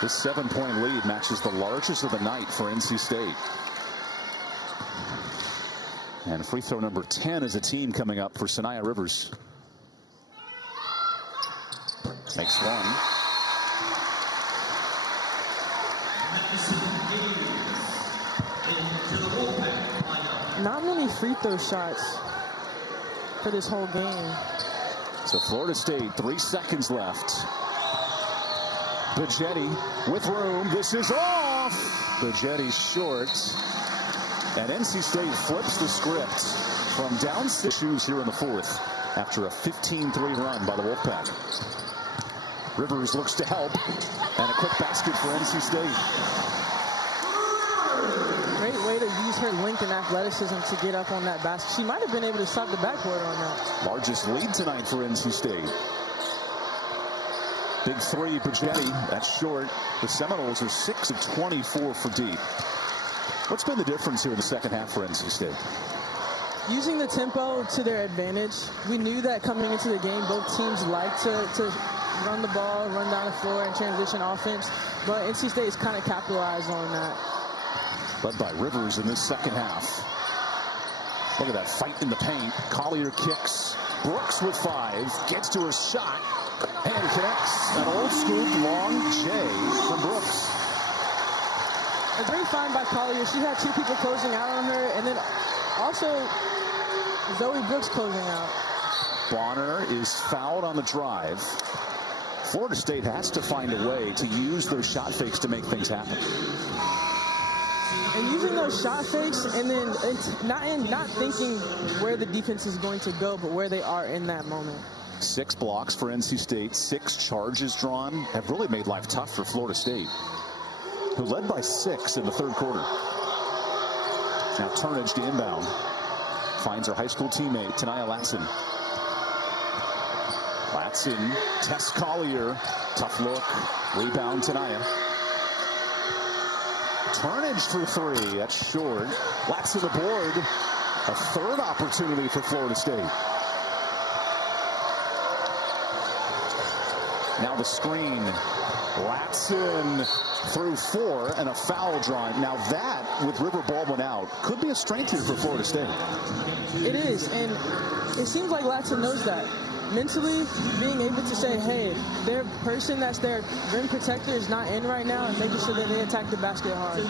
This 7-point lead matches the largest of the night for NC State. And free throw number 10 is a team coming up for Sanaya Rivers. Makes one. Not many free throw shots for this whole game. So Florida State, 3 seconds left. Bajetti with room. This is off. Bajetti short. And NC State flips the script from down 6 shoes here in the fourth after a 15-3 run by the Wolfpack. Rivers looks to help. And a quick basket for NC State. Great way to use her length and athleticism to get up on that basket. She might have been able to stop the backboard on that. Largest lead tonight for NC State. Big three, Bajetti. That's short. The Seminoles are 6 of 24 for deep. What's been the difference here in the second half for NC State? Using the tempo to their advantage. We knew that coming into the game, both teams like to run the ball, run down the floor, and transition offense. But NC State has kind of capitalized on that. Led by Rivers in this second half. Look at that fight in the paint. Collier kicks. Brooks with 5. Gets to her shot. And connects. An old scoop long J from Brooks. A great find by Collier. She had 2 people closing out on her. And then also Zoe Brooks closing out. Bonner is fouled on the drive. Florida State has to find a way to use those shot fakes to make things happen. And using those shot fakes and then not thinking where the defense is going to go, but where they are in that moment. 6 blocks for NC State, 6 charges drawn, have really made life tough for Florida State, who led by 6 in the third quarter. Now Turnage to inbound. Finds her high school teammate, Tanaya Latson. Latson tests Collier. Tough look. Rebound, Tanaya. Turnage for 3. That's short. Latson aboard. A third opportunity for Florida State. Now the screen. Latson through 4 and a foul drawn. Now that, with River Baldwin out, could be a strength here for Florida State. It is, and it seems like Latson knows that. Mentally, being able to say, hey, their person that's their rim protector is not in right now, and making sure that they attack the basket hard.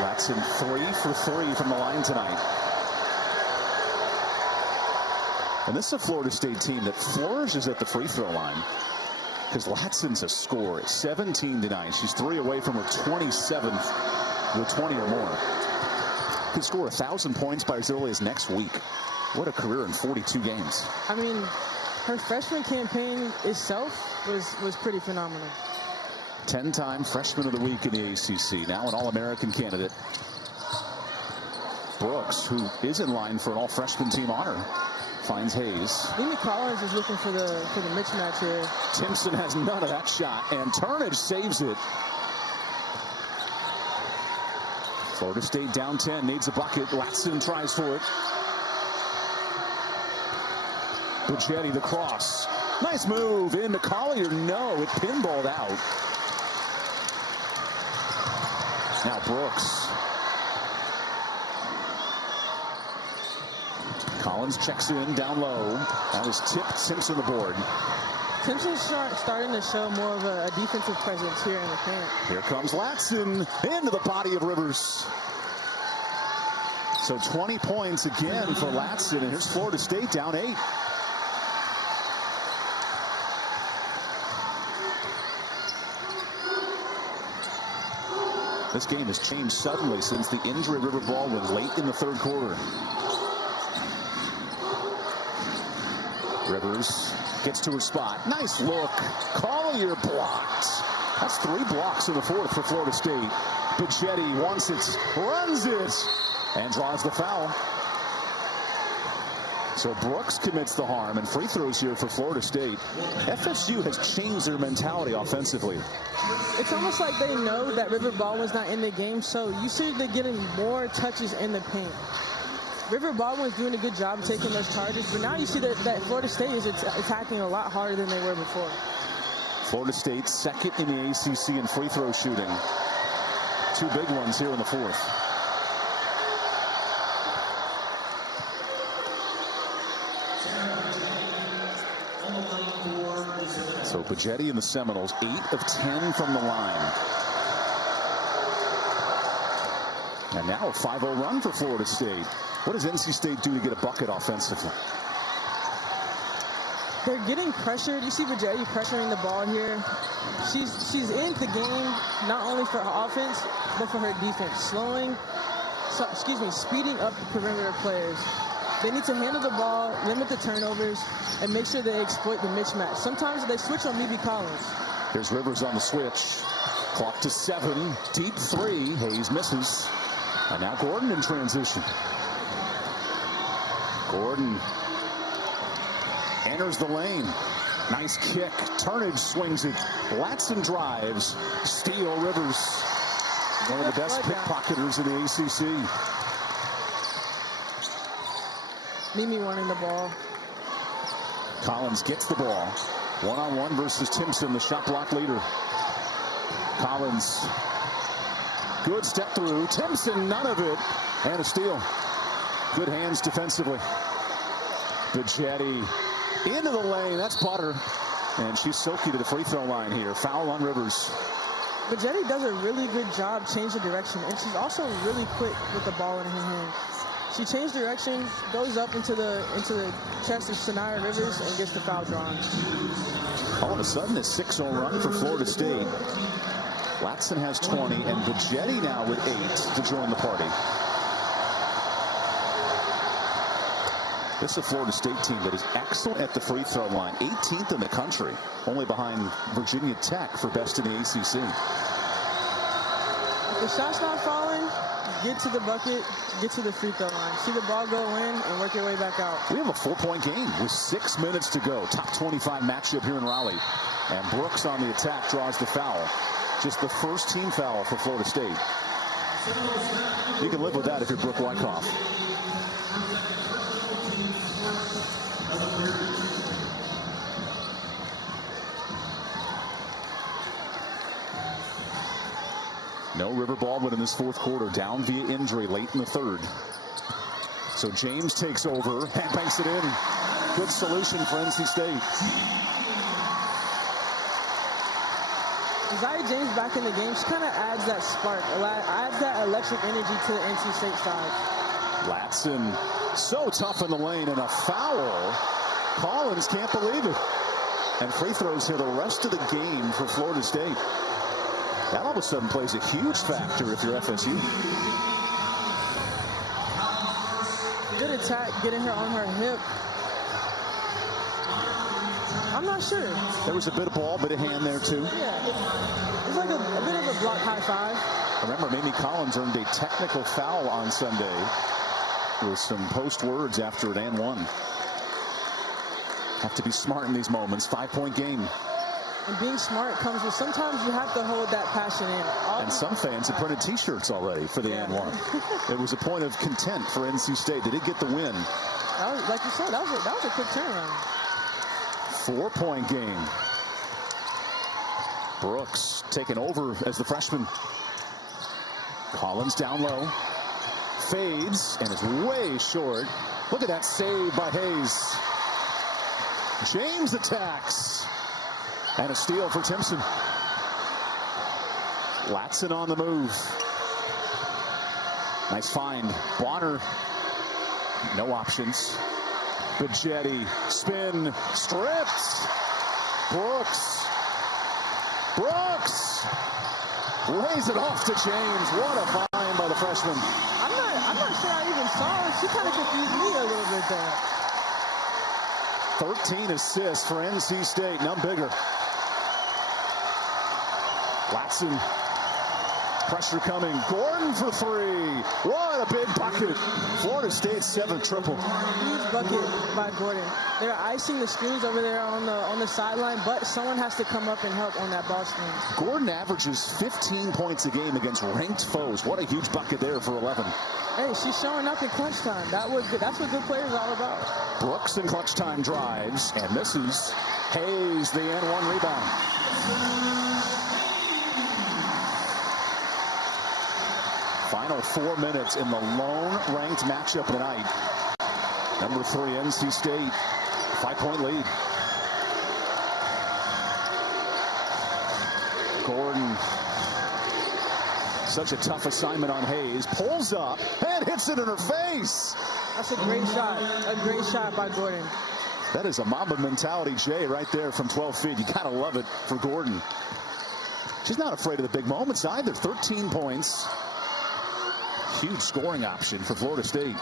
Latson 3 for 3 from the line tonight. And this is a Florida State team that flourishes at the free throw line, because Latson's a scorer at 17 tonight. She's 3 away from her 27th with 20 or more. Could score 1,000 points by as early as next week. What a career in 42 games. I mean, her freshman campaign itself was pretty phenomenal. 10-time freshman of the week in the ACC. Now an All-American candidate. Brooks, who is in line for an all-freshman team honor, finds Hayes. Amy Collins is looking for the mismatch here. Timpson has none of that shot, and Turnage saves it. Florida State down 10, needs a bucket. Latson tries for it. Bajetti, the cross. Nice move into Collier. No, it pinballed out. Now Brooks. Collins checks in down low. That was tipped. Simpson the board. Timpson's starting to show more of a defensive presence here in the paint. Here comes Latson into the body of Rivers. So 20 points again for Latson, and here's Florida State down 8. This game has changed suddenly since the injury of River Baldwin late in the third quarter. Rivers gets to her spot. Nice look. Collier blocked. That's 3 blocks in the fourth for Florida State. Bichetti wants it, runs it, and draws the foul. So Brooks commits the harm, and free throws here for Florida State. FSU has changed their mentality offensively. It's almost like they know that River Baldwin's not in the game, so you see they're getting more touches in the paint. River Baldwin's doing a good job of taking those charges, but now you see that Florida State is attacking a lot harder than they were before. Florida State second in the ACC in free throw shooting. 2 big ones here in the fourth. So Bichetti and the Seminoles 8 of 10 from the line. And now a 5-0 run for Florida State. What does NC State do to get a bucket offensively? They're getting pressured. You see Bichetti pressuring the ball here. She's in the game not only for her offense, but for her defense. Speeding up the perimeter players. They need to handle the ball, limit the turnovers, and make sure they exploit the mismatch. Sometimes they switch on Mimi Collins. Here's Rivers on the switch. Clock to 7. Deep 3. Hayes misses. And now Gordon in transition. Gordon enters the lane. Nice kick. Turnage swings it. Latson drives. Steal Rivers. One of the best pickpocketers in the ACC. Mimi wanting the ball. Collins gets the ball. One-on-one versus Timpson, the shot block leader. Collins. Good step through. Timpson, none of it. And a steal. Good hands defensively. Bichetti into the lane. That's butter. And she's silky to the free throw line here. Foul on Rivers. Bichetti does a really good job changing direction. And she's also really quick with the ball in her hand. She changed direction, goes up into the chest of Sanaya Rivers, and gets the foul drawn. All of a sudden, a 6-0 run for Florida State. Latson has 20, and Bichetti now with 8 to join the party. This is a Florida State team that is excellent at the free throw line. 18th in the country, only behind Virginia Tech for best in the ACC. If the shot's not falling, get to the bucket, get to the free throw line. See the ball go in and work your way back out. We have a 4-point game with 6 minutes to go. Top 25 matchup here in Raleigh. And Brooks on the attack draws the foul. Just the first team foul for Florida State. You can live with that if you're Brooke Wyckoff. No River Baldwin in this fourth quarter, down via injury late in the third. So James takes over and banks it in. Good solution for NC State. Aziaha James back in the game. She kind of adds that spark, adds that electric energy to the NC State side. Latson so tough in the lane, and a foul. Collins can't believe it. And free throws here the rest of the game for Florida State. That all of a sudden plays a huge factor if you're FSU. Good attack, getting her on her hip. I'm not sure. There was a bit of ball, bit of hand there too. Yeah, it's like a bit of a block high five. Remember, Mimi Collins earned a technical foul on Sunday with some post words after an and one. Have to be smart in these moments. 5-point game. And being smart comes with sometimes you have to hold that passion in. And some fans have printed T-shirts already for the and one. It was a point of content for NC State. They did get the win. That was, like you said, that was a quick turnaround. 4-point game. Brooks taking over as the freshman. Collins down low. Fades and is way short. Look at that save by Hayes. James attacks. And a steal for Timpson. Latson on the move. Nice find. Bonner. No options. Bajetti. Spin. Stripped. Brooks. Brooks. Lays it off to James. What a find by the freshman. I'm not sure I even saw it. She kind of confused me a little bit there. 13 assists for NC State. None bigger. Latson. Pressure coming. Gordon for three. What a big bucket. Florida State's 7th triple. Huge bucket by Gordon. They're icing the screws over there on the sideline, but someone has to come up and help on that ball screen. Gordon averages 15 points a game against ranked foes. What a huge bucket there for 11. Hey, she's showing up in clutch time. That's what good players are all about. Brooks in clutch time drives and misses. Hayes the N1 rebound. Final 4 minutes in the lone ranked matchup tonight. Number 3 NC State, 5-point lead. Gordon, such a tough assignment on Hayes. Pulls up and hits it in her face. That's a great shot by Gordon. That is a Mamba mentality, Jay, right there from 12 feet. You gotta love it for Gordon. She's not afraid of the big moments either. 13 points. Huge scoring option for Florida State.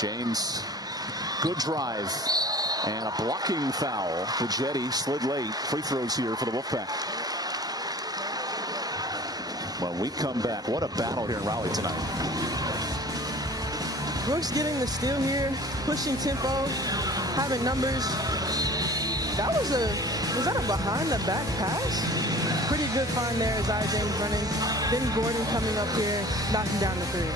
James, good drive, and a blocking foul. Bajetti slid late. Free throws here for the Wolfpack. When we come back, what a battle here in Raleigh tonight. Brooks getting the steal here, pushing tempo, having numbers. Was that a behind the back pass? Pretty good find there as Aziaha James running. Then Gordon coming up here, knocking down the three.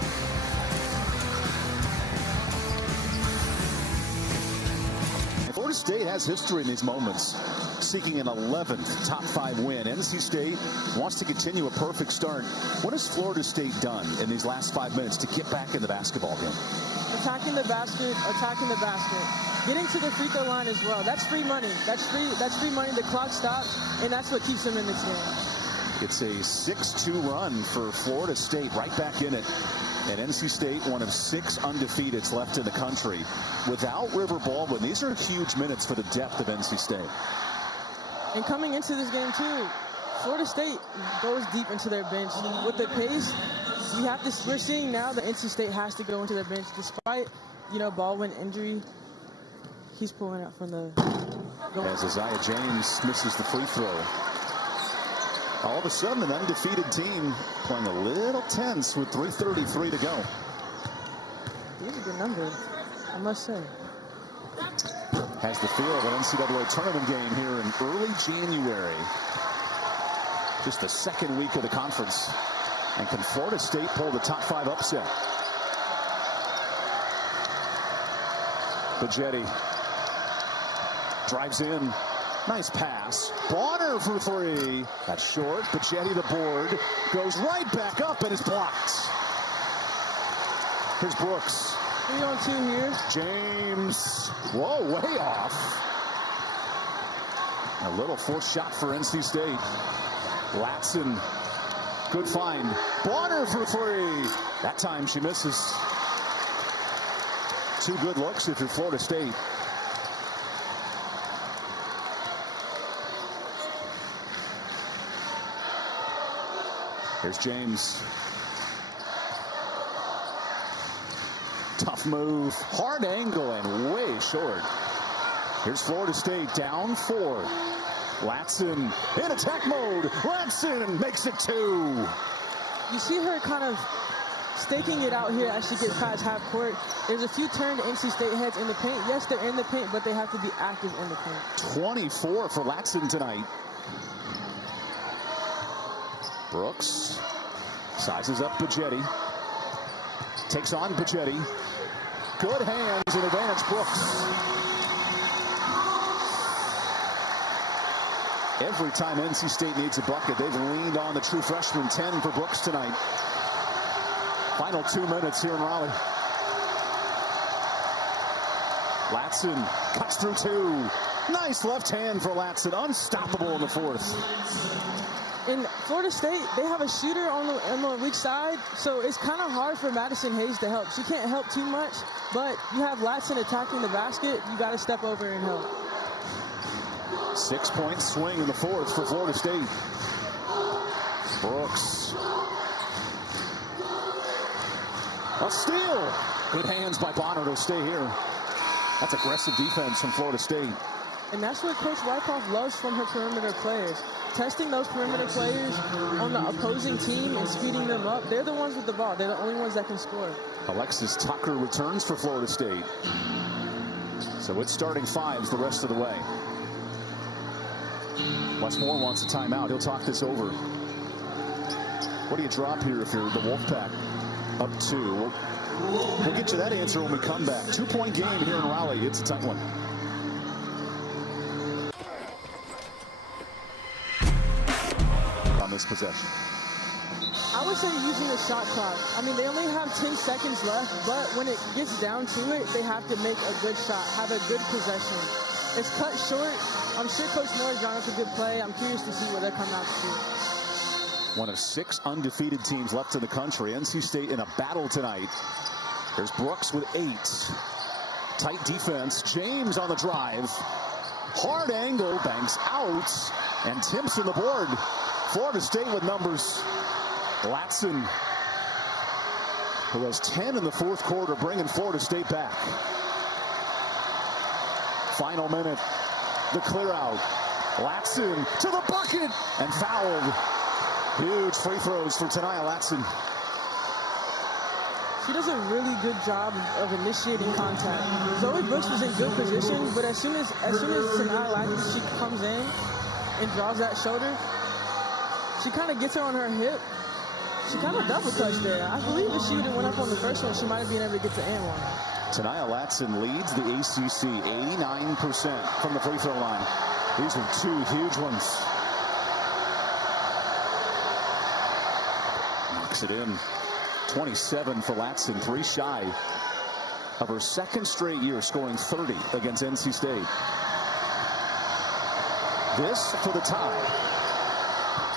Florida State has history in these moments, seeking an 11th top 5 win. NC State wants to continue a perfect start. What has Florida State done in these last 5 minutes to get back in the basketball game? Attacking the basket, getting to the free throw line as well. That's free money. That's free money. The clock stops, and that's what keeps them in this game. It's a 6-2 run for Florida State, right back in it. And NC State, one of 6 undefeateds left in the country. Without River Baldwin, these are huge minutes for the depth of NC State. And coming into this game too, Florida State goes deep into their bench. With the pace, we're seeing now that NC State has to go into their bench, despite, Baldwin injury. He's pulling out from the. As Aziaha James misses the free throw. All of a sudden, an undefeated team playing a little tense with 3:33 to go. These are good numbers, I must say. Has the feel of an NCAA tournament game here in early January. Just the second week of the conference. And can Florida State pull the top 5 upset? Bajetti drives in. Nice pass. Bonner for 3. That's short. Bajetti the board. Goes right back up and is blocked. Here's Brooks. 3-on-2 here. James. Whoa, way off. A little forced shot for NC State. Latson. Good find. Bonner for 3. That time she misses. 2 good looks if you're Florida State. Here's James. Tough move. Hard angle and way short. Here's Florida State down 4. Latson in attack mode. Latson makes it 2. You see her kind of staking it out here as she gets past half court. There's a few turned NC State heads in the paint. Yes, they're in the paint, but they have to be active in the paint. 24 for Latson tonight. Brooks sizes up Bajetti. Takes on Bajetti. Good hands and advantage Brooks. Every time NC State needs a bucket, they've leaned on the true freshman. 10 for Brooks tonight. Final 2 minutes here in Raleigh. Latson cuts through 2. Nice left hand for Latson. Unstoppable in the fourth. In Florida State, they have a shooter on the weak side, so it's kind of hard for Madison Hayes to help. She can't help too much, but you have Latson attacking the basket. You got to step over and help. 6-point swing in the fourth for Florida State. Brooks. A steal. Good hands by Bonner to stay here. That's aggressive defense from Florida State. And that's what Coach Wyckoff loves from her perimeter players. Testing those perimeter players on the opposing team and speeding them up. They're the ones with the ball. They're the only ones that can score. Alexis Tucker returns for Florida State. So it's starting 5 the rest of the way. Westmore wants a timeout. He'll talk this over. What do you drop here if you're the Wolfpack? Up 2. We'll get you that answer when we come back. 2-point game here in Raleigh. It's a tight one. On this possession. I would say using the shot clock. I mean, they only have 10 seconds left, but when it gets down to it, they have to make a good shot, have a good possession. It's cut short. I'm sure Coach Moore's drawn up a good play. I'm curious to see what they're coming out to do. One of 6 undefeated teams left in the country. NC State in a battle tonight. There's Brooks with 8. Tight defense. James on the drive. Hard angle. Banks out. And Timpson the board. Florida State with numbers. Latson, who has 10 in the fourth quarter, bringing Florida State back. Final minute. The clear out. Latson to the bucket. And fouled. Huge free throws for Tania Latson. She does a really good job of initiating contact. Zoe Brooks was in good position, but as soon as Tania Latson, she comes in and draws that shoulder, she kind of gets her on her hip. She kind of double touched there. I believe if she would have went up on the first one, she might have been able to get to and one. Tania Latson leads the ACC 89% from the free throw line. These are 2 huge ones. Knocks it in. 27 for Latson, 3 shy of her second straight year scoring 30 against NC State. This for the tie.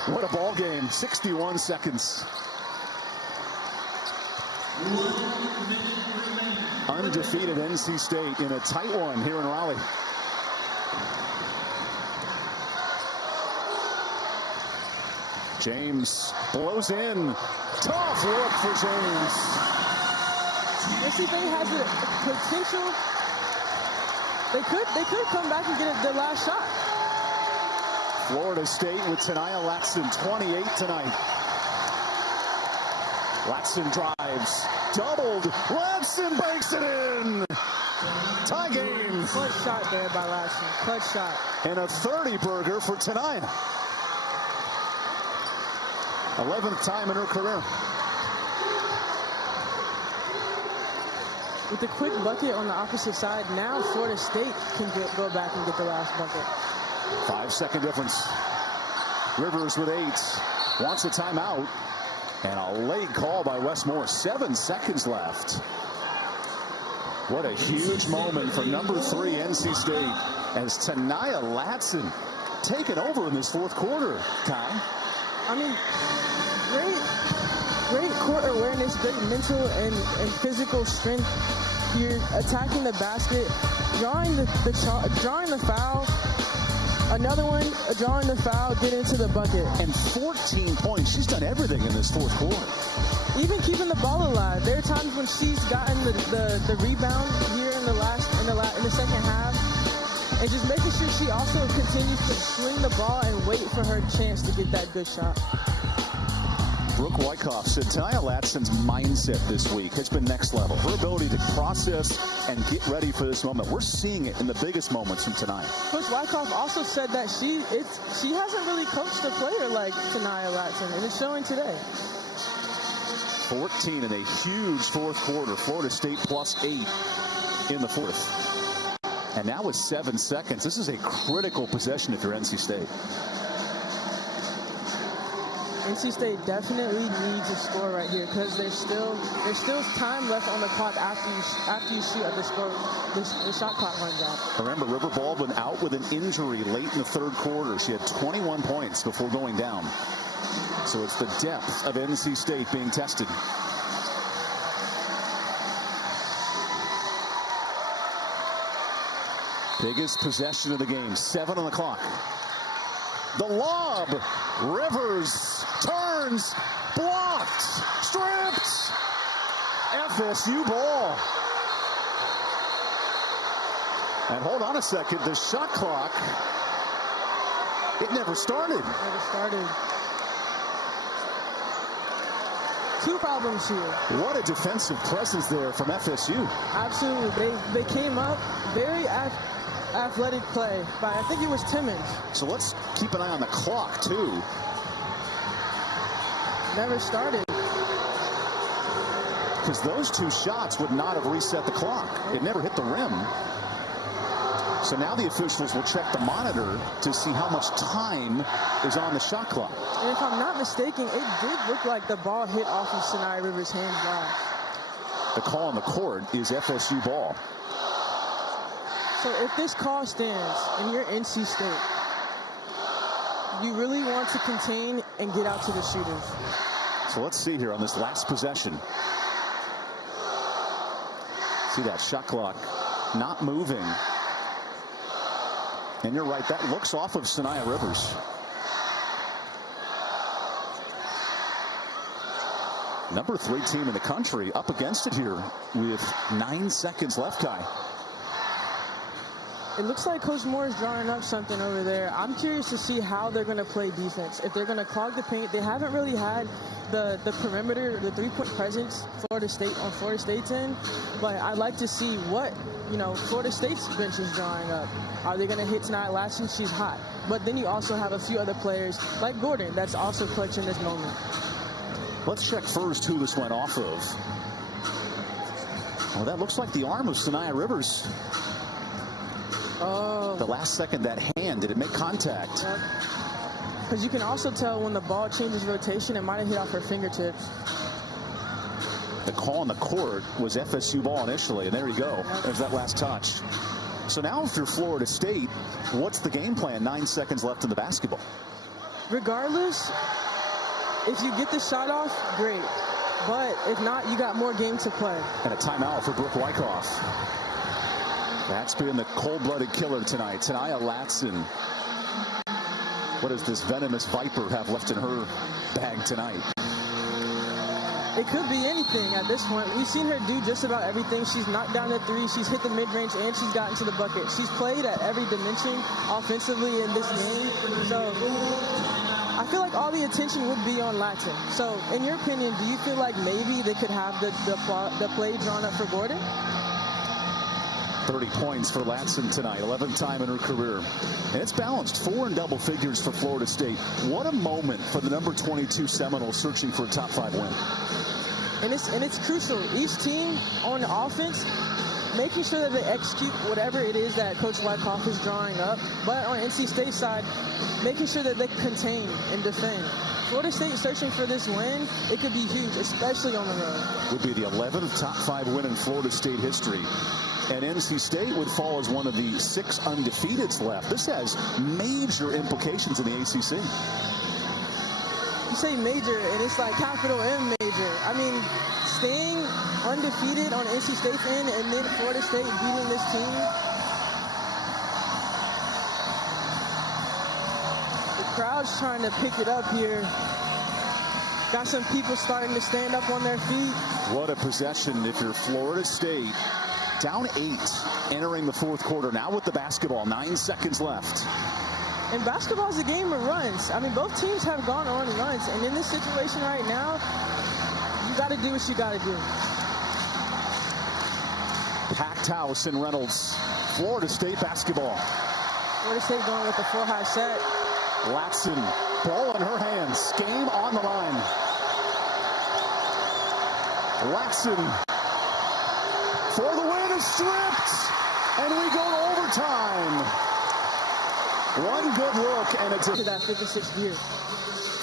What a ball game. 61 seconds. Undefeated NC State in a tight one here in Raleigh. James blows in. Tough work for James. NC State has the potential. They could come back and get their last shot. Florida State with Tania Latson, 28 tonight. Latson drives. Doubled. Latson banks it in. Tie game. Clutch shot there by Latson. Clutch shot. And a 30-burger for Tania. 11th time in her career. With the quick bucket on the opposite side, now Florida State can go back and get the last bucket. 5-second difference. Rivers with 8. Wants a timeout. And a late call by Westmore. 7 seconds left. What a huge moment for number 3 NC State as Tania Latson taken over in this fourth quarter. Kai? I mean, great court awareness, great mental and physical strength here, attacking the basket, drawing the foul. Another one, drawing the foul, get into the bucket. And 14 points. She's done everything in this fourth quarter. Even keeping the ball alive. There are times when she's gotten the rebound here in the second half, and just making sure she also continues to swing the ball and wait for her chance to get that good shot. Brooke Wyckoff said Tania Latson's mindset this week has been next level. Her ability to process and get ready for this moment. We're seeing it in the biggest moments from tonight. Coach Wyckoff also said that she hasn't really coached a player like Tania Latson, and it's showing today. 14 in a huge fourth quarter. Florida State plus 8 in the fourth. And now with 7 seconds, this is a critical possession if you're NC State. NC State definitely needs a score right here. because there's still time left on the clock after you shoot at the shot clock runs out. Remember, River Baldwin out with an injury late in the third quarter. She had 21 points before going down. So it's the depth of NC State being tested. Biggest possession of the game, 7 on the clock. The lob, Rivers, turns, blocked, stripped. FSU ball. And hold on a second, the shot clock, it never started. Never started. 2 problems here. What a defensive presence there from FSU. Absolutely. They came up very athletic play by, I think it was Timmons. So let's keep an eye on the clock, too. Never started. Because those 2 shots would not have reset the clock. It never hit the rim. So now the officials will check the monitor to see how much time is on the shot clock. And if I'm not mistaken, it did look like the ball hit off of Sanaya Rivers' hands last. The call on the court is FSU ball. So if this call stands and you're NC State, you really want to contain and get out to the shooters. So let's see here on this last possession. See that shot clock not moving. And you're right, that looks off of Sanaya Rivers. Number 3 team in the country up against it here with 9 seconds left, Kai. It looks like Coach Moore is drawing up something over there. I'm curious to see how they're going to play defense. If they're going to clog the paint, they haven't really had the perimeter, the 3-point presence Florida State's end. But I'd like to see what, Florida State's bench is drawing up. Are they going to hit tonight? Latson, she's hot. But then you also have a few other players like Gordon that's also clutch in this moment. Let's check first who this went off of. Oh, that looks like the arm of Sanaya Rivers. Oh. The last second, that hand, did it make contact? Because you can also tell when the ball changes rotation, it might have hit off her fingertips. The call on the court was FSU ball initially, and there you go. There's that last touch. So now if you're Florida State, what's the game plan? 9 seconds left in the basketball. Regardless, if you get the shot off, great. But if not, you got more game to play. And a timeout for Brooke Wyckoff. That's been the cold-blooded killer tonight. Sanaya Latson. What does this venomous viper have left in her bag tonight? It could be anything at this point. We've seen her do just about everything. She's knocked down the 3, she's hit the mid-range, and she's gotten to the bucket. She's played at every dimension offensively in this game. So I feel like all the attention would be on Latson. So in your opinion, do you feel like maybe they could have the play drawn up for Gordon? 30 points for Latson tonight, 11th time in her career. And it's balanced, 4 in double figures for Florida State. What a moment for the number 22 Seminoles searching for a top 5 win. And it's crucial. Each team on the offense, making sure that they execute whatever it is that Coach Wyckoff is drawing up. But on NC State side, making sure that they contain and defend. Florida State searching for this win, it could be huge, especially on the road. Would be the 11th top 5 win in Florida State history. And NC State would fall as one of the 6 undefeateds left. This has major implications in the ACC. You say major, and it's like capital M major. I mean, staying undefeated on NC State's end and then Florida State beating this team. The crowd's trying to pick it up here. Got some people starting to stand up on their feet. What a possession if you're Florida State. Down 8 entering the 4th quarter. Now with the basketball, 9 seconds left. And basketball is a game of runs. I mean, both teams have gone on runs. And in this situation right now, you got to do what you got to do. Packed house in Reynolds. Florida State basketball. Florida State going with a full high set. Latson, ball in her hands. Game on the line. Latson for the win is stripped. And we go to overtime. One good look and it's to that 56th year.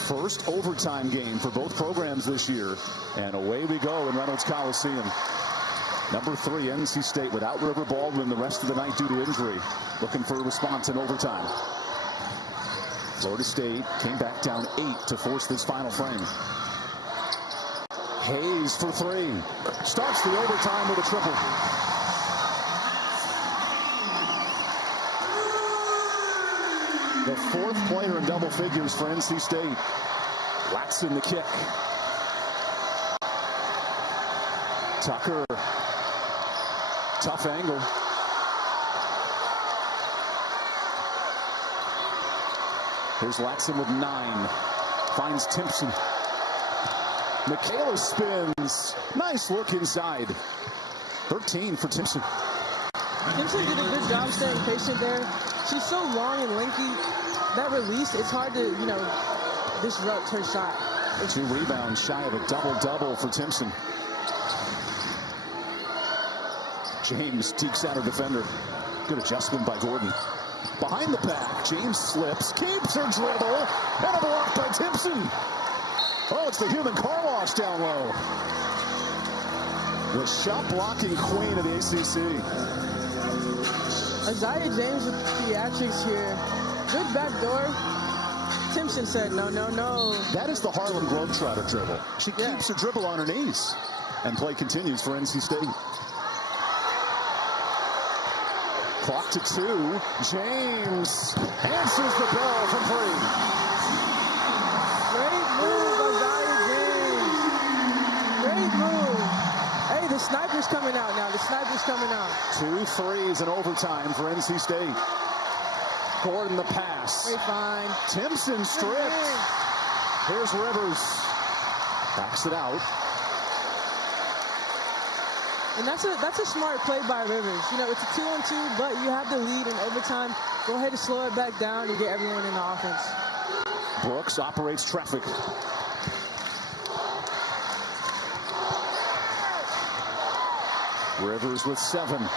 First overtime game for both programs this year. And away we go in Reynolds Coliseum. Number 3, NC State without River Baldwin the rest of the night due to injury. Looking for a response in overtime. Florida State came back down 8 to force this final frame. Hayes for 3. Starts the overtime with a triple. The 4th player in double figures for NC State. Latson the kick. Tucker. Tough angle. Here's Latson with 9. Finds Timpson. Michaela spins. Nice look inside. 13 for Timpson. Timpson did a good job staying patient there. She's so long and lanky. That release, it's hard to, disrupt her shot. 2 rebounds shy of a double-double for Timpson. James tekes out her defender. Good adjustment by Gordon. Behind the pack, James slips, keeps her dribble, and a block by Timpson. Oh, it's the human car wash down low. The shot blocking queen of the ACC. Aziaha James with theatrics here. Good back door. Timpson said, no, no, no. That is the Harlem Globetrotter dribble. She keeps her dribble on her knees. And play continues for NC State. Clock to 2. James answers the bell from 3. Great move, Aziaha James. Great move. Hey, the sniper's coming out now. The sniper's coming out. 2 threes in overtime for NC State. Gordon the pass. Great find. Timpson stripped. Here's Rivers. Backs it out. And that's a smart play by Rivers. It's a 2-on-2, but you have the lead in overtime. Go ahead and slow it back down and get everyone in the offense. Brooks operates traffic. Rivers with 7.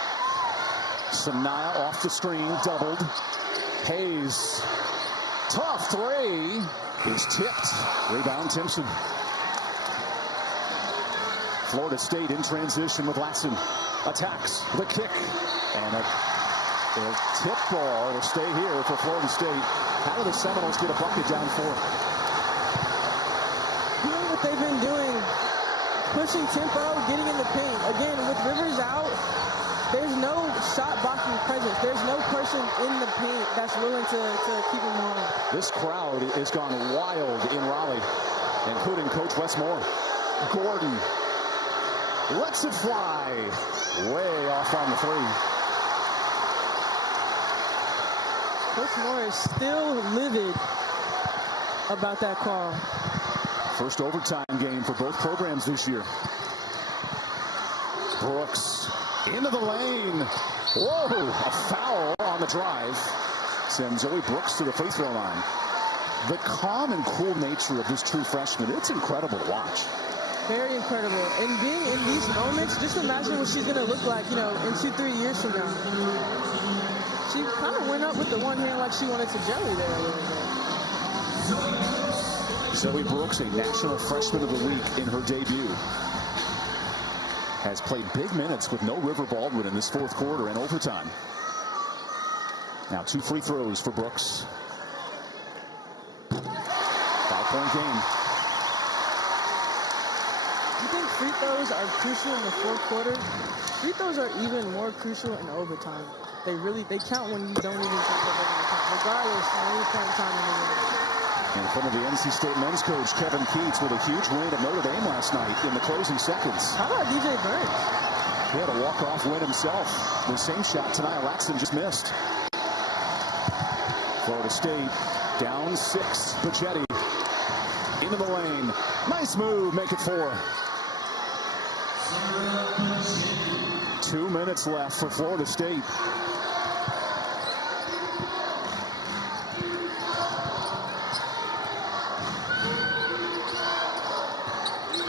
Sanaya off the screen, doubled. Hayes, tough 3, is tipped. Rebound Timpson. Florida State in transition with Latson. Attacks the kick. And a tip ball. It'll stay here for Florida State. How do the Seminoles get a bucket down 4? Doing what they've been doing. Pushing tempo, getting in the paint. Again, with Rivers out, there's no shot blocking presence. There's no person in the paint that's willing to keep him on. This crowd has gone wild in Raleigh, including Coach Wes Moore. Gordon lets it fly. Way off on the 3. Coach Moore is still livid about that call. First overtime game for both programs this year. Brooks into the lane. Whoa, a foul on the drive. Sends Zoe Brooks to the free throw line. The calm and cool nature of this true freshman, it's incredible to watch. Very incredible. And being in these moments, just imagine what she's going to look like, in 2-3 years from now. She kind of went up with the one hand like she wanted to jelly there a little bit. Zoe Brooks, a National Freshman of the Week in her debut, has played big minutes with no River Baldwin in this 4th quarter and overtime. Now 2 free throws for Brooks. 5-point game. You think free throws are crucial in the 4th quarter? Free throws are even more crucial in overtime. They count when you don't even think they're going to count, regardless of any point in time in the game. In front of the NC State men's coach, Kevin Keats, with a huge win at Notre Dame last night in the closing seconds. How about DJ Burns? He had a walk-off win himself. The same shot tonight, Latson just missed. Florida State down 6. Pachetti into the lane. Nice move, make it 4. 2 minutes left for Florida State.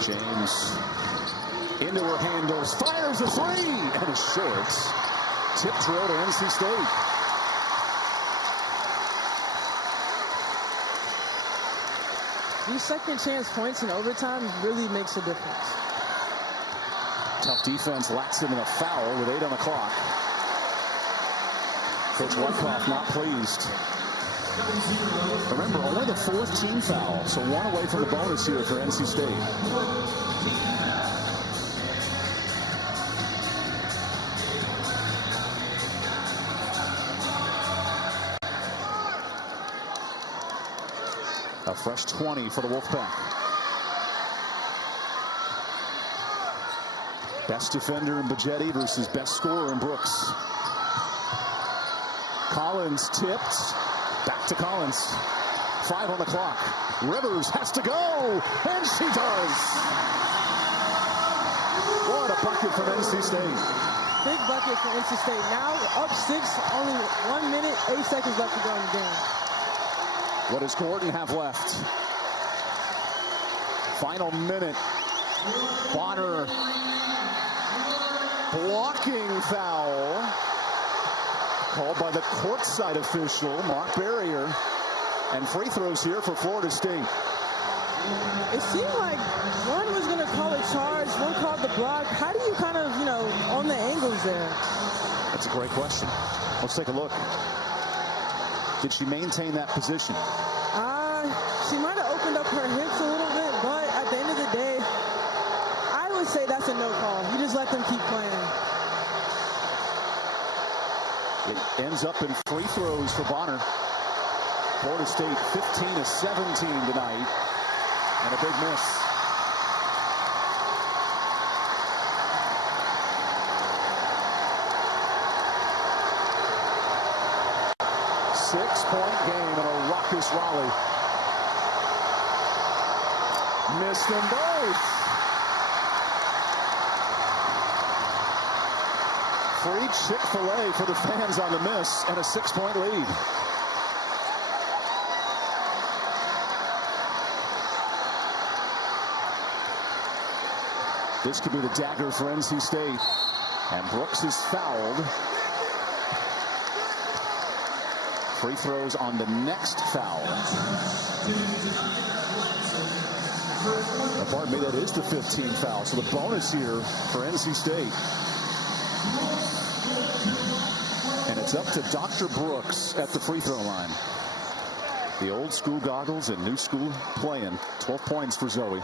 James into her handles, fires a 3, and a short. Tip drill to NC State. these second chance points in overtime really makes a difference. Tough defense. Latson in a foul with 8 on the clock. Coach Wyckoff not pleased. Remember, only the 4th team foul, so 1 away from the bonus here for NC State. A fresh 20 for the Wolfpack. Best defender in Bajetti versus best scorer in Brooks. Collins tipped. Back to Collins. 5 on the clock. Rivers has to go, and she does. What a bucket from NC State. Big bucket for NC State. Now up 6, only 1 minute, 8 seconds left to go in the game. What does Gordon have left? Final minute. Bonner. Blocking foul. Called by the courtside official, Mark Barrier. And free throws here for Florida State. It seemed like one was going to call a charge, one called the block. How do you kind of, on the angles there? That's a great question. Let's take a look. Did she maintain that position? She might have opened up her hips a little bit, but at the end of the day, I would say that's a no call. You just let them keep playing. It ends up in free throws for Bonner. Florida State 15 of 17 tonight, and a big miss. Six-point game in a raucous Raleigh. Missed them both. Free Chick-fil-A for the fans on the miss, and a 6-point lead. This could be the dagger for NC State. And Brooks is fouled. Free throws on the next foul. Pardon me, that is the 15th foul. So the bonus here for NC State. And it's up to Dr. Brooks at the free throw line. The old school goggles and new school playing. 12 points for Zoe.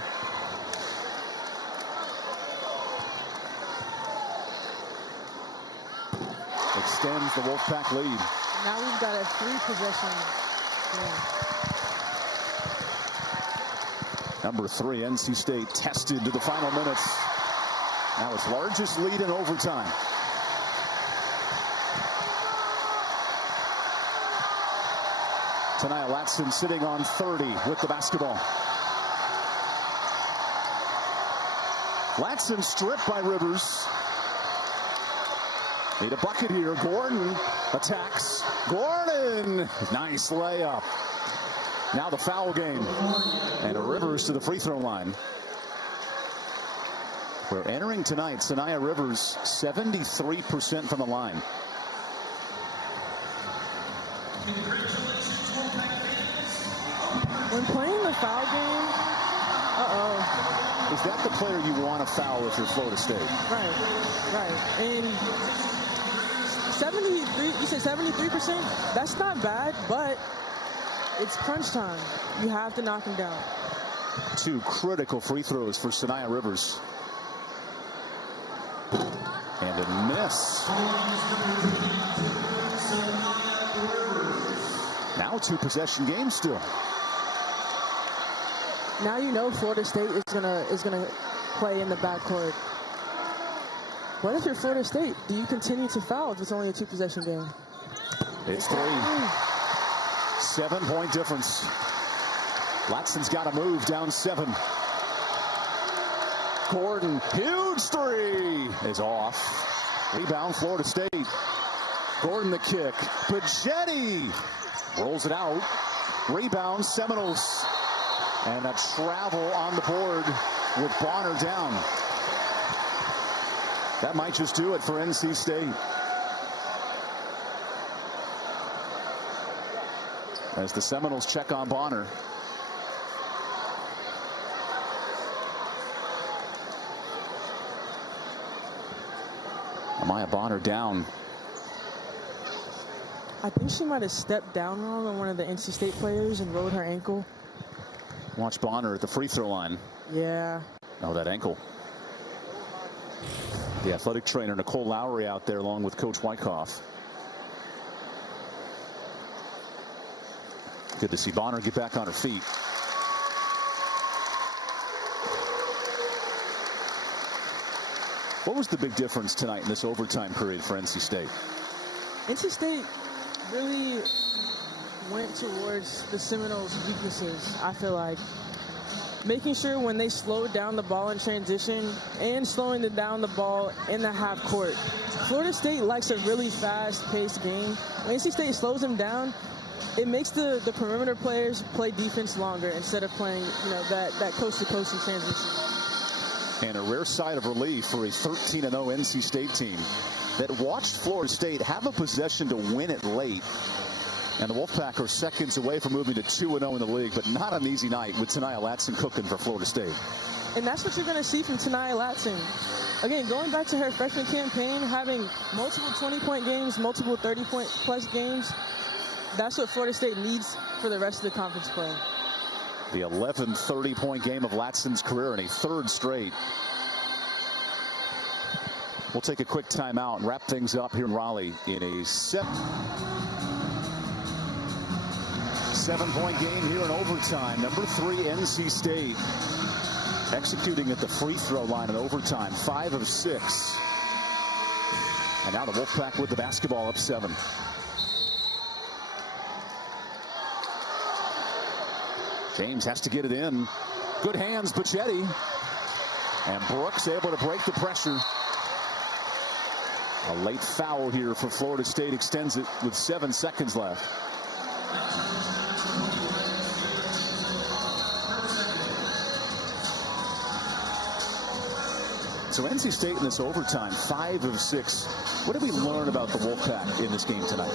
Extends the Wolfpack lead. Now we've got a 3-possession game. Number 3, NC State tested to the final minutes. Now its largest lead in overtime. Tonight, Latson sitting on 30 with the basketball. Latson stripped by Rivers. Need a bucket here. Gordon attacks. Gordon! Nice layup. Now the foul game. And a Rivers to the free throw line. We're entering tonight. Sanaya Rivers, 73% from the line. When playing the foul game, Is that the player you want to foul if you're Florida State? Right. And 73, you say 73%? That's not bad, but it's crunch time. You have to knock him down. 2 critical free throws for Sanaya Rivers. And a miss. Now 2-possession game still. Now you know Florida State is gonna play in the backcourt. What if you're Florida State? Do you continue to foul if it's only a 2-possession game? It's 3. 7-point difference. Latson's got to move, down 7. Gordon, huge 3 is off. Rebound, Florida State. Gordon the kick. Bajetti rolls it out. Rebound, Seminoles. And a travel on the board with Bonner down. That might just do it for NC State. As the Seminoles check on Bonner. Maya Bonner down. I think she might have stepped down wrong on one of the NC State players and rolled her ankle. Watch Bonner at the free throw line. Yeah. Oh, that ankle. The athletic trainer Nicole Lowry out there along with Coach Wyckoff. Good to see Bonner get back on her feet. What was the big difference tonight in this overtime period for NC State? NC State really went towards the Seminoles' weaknesses, I feel like. Making sure when they slowed down the ball in transition and slowing down the ball in the half court. Florida State likes a really fast-paced game. When NC State slows them down, it makes the perimeter players play defense longer instead of playing, that coast-to-coast in transition. And a rare sigh of relief for a 13-0 NC State team that watched Florida State have a possession to win it late. And the Wolfpack are seconds away from moving to 2-0 in the league, but not an easy night with Aziaha Latson cooking for Florida State. And that's what you're going to see from Aziaha Latson. Again, going back to her freshman campaign, having multiple 20-point games, multiple 30-point-plus games, that's what Florida State needs for the rest of the conference play. The 11th 30-point game of Latson's career and a third straight. We'll take a quick timeout and wrap things up here in Raleigh in a 7-point game here in overtime. Number 3 NC State executing at the free throw line in overtime, 5 of 6. And now the Wolfpack with the basketball up 7. James has to get it in. Good hands, Buchetti. And Brooks able to break the pressure. A late foul here for Florida State extends it with 7 seconds left. So NC State in this overtime, 5 of 6. What did we learn about the Wolfpack in this game tonight?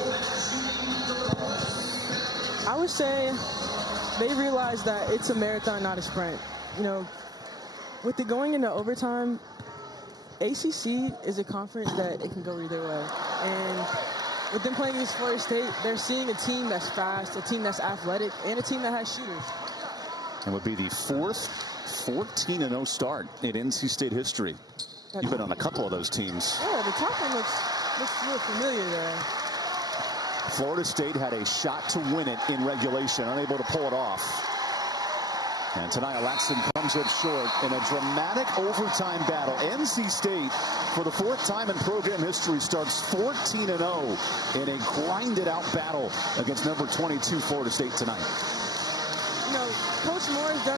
I would say they realized that it's a marathon, not a sprint. With it going into overtime, ACC is a conference that it can go either way. And with them playing against Florida State, they're seeing a team that's fast, a team that's athletic, and a team that has shooters. And would be the 4th 14-0 start in NC State history. You've been on a couple of those teams. Yeah, the top one looks real familiar there. Florida State had a shot to win it in regulation, unable to pull it off. And Aziaha Latson comes up short in a dramatic overtime battle. NC State, for the 4th time in program history, starts 14-0 in a grinded-out battle against number 22 Florida State tonight. Coach Moore has done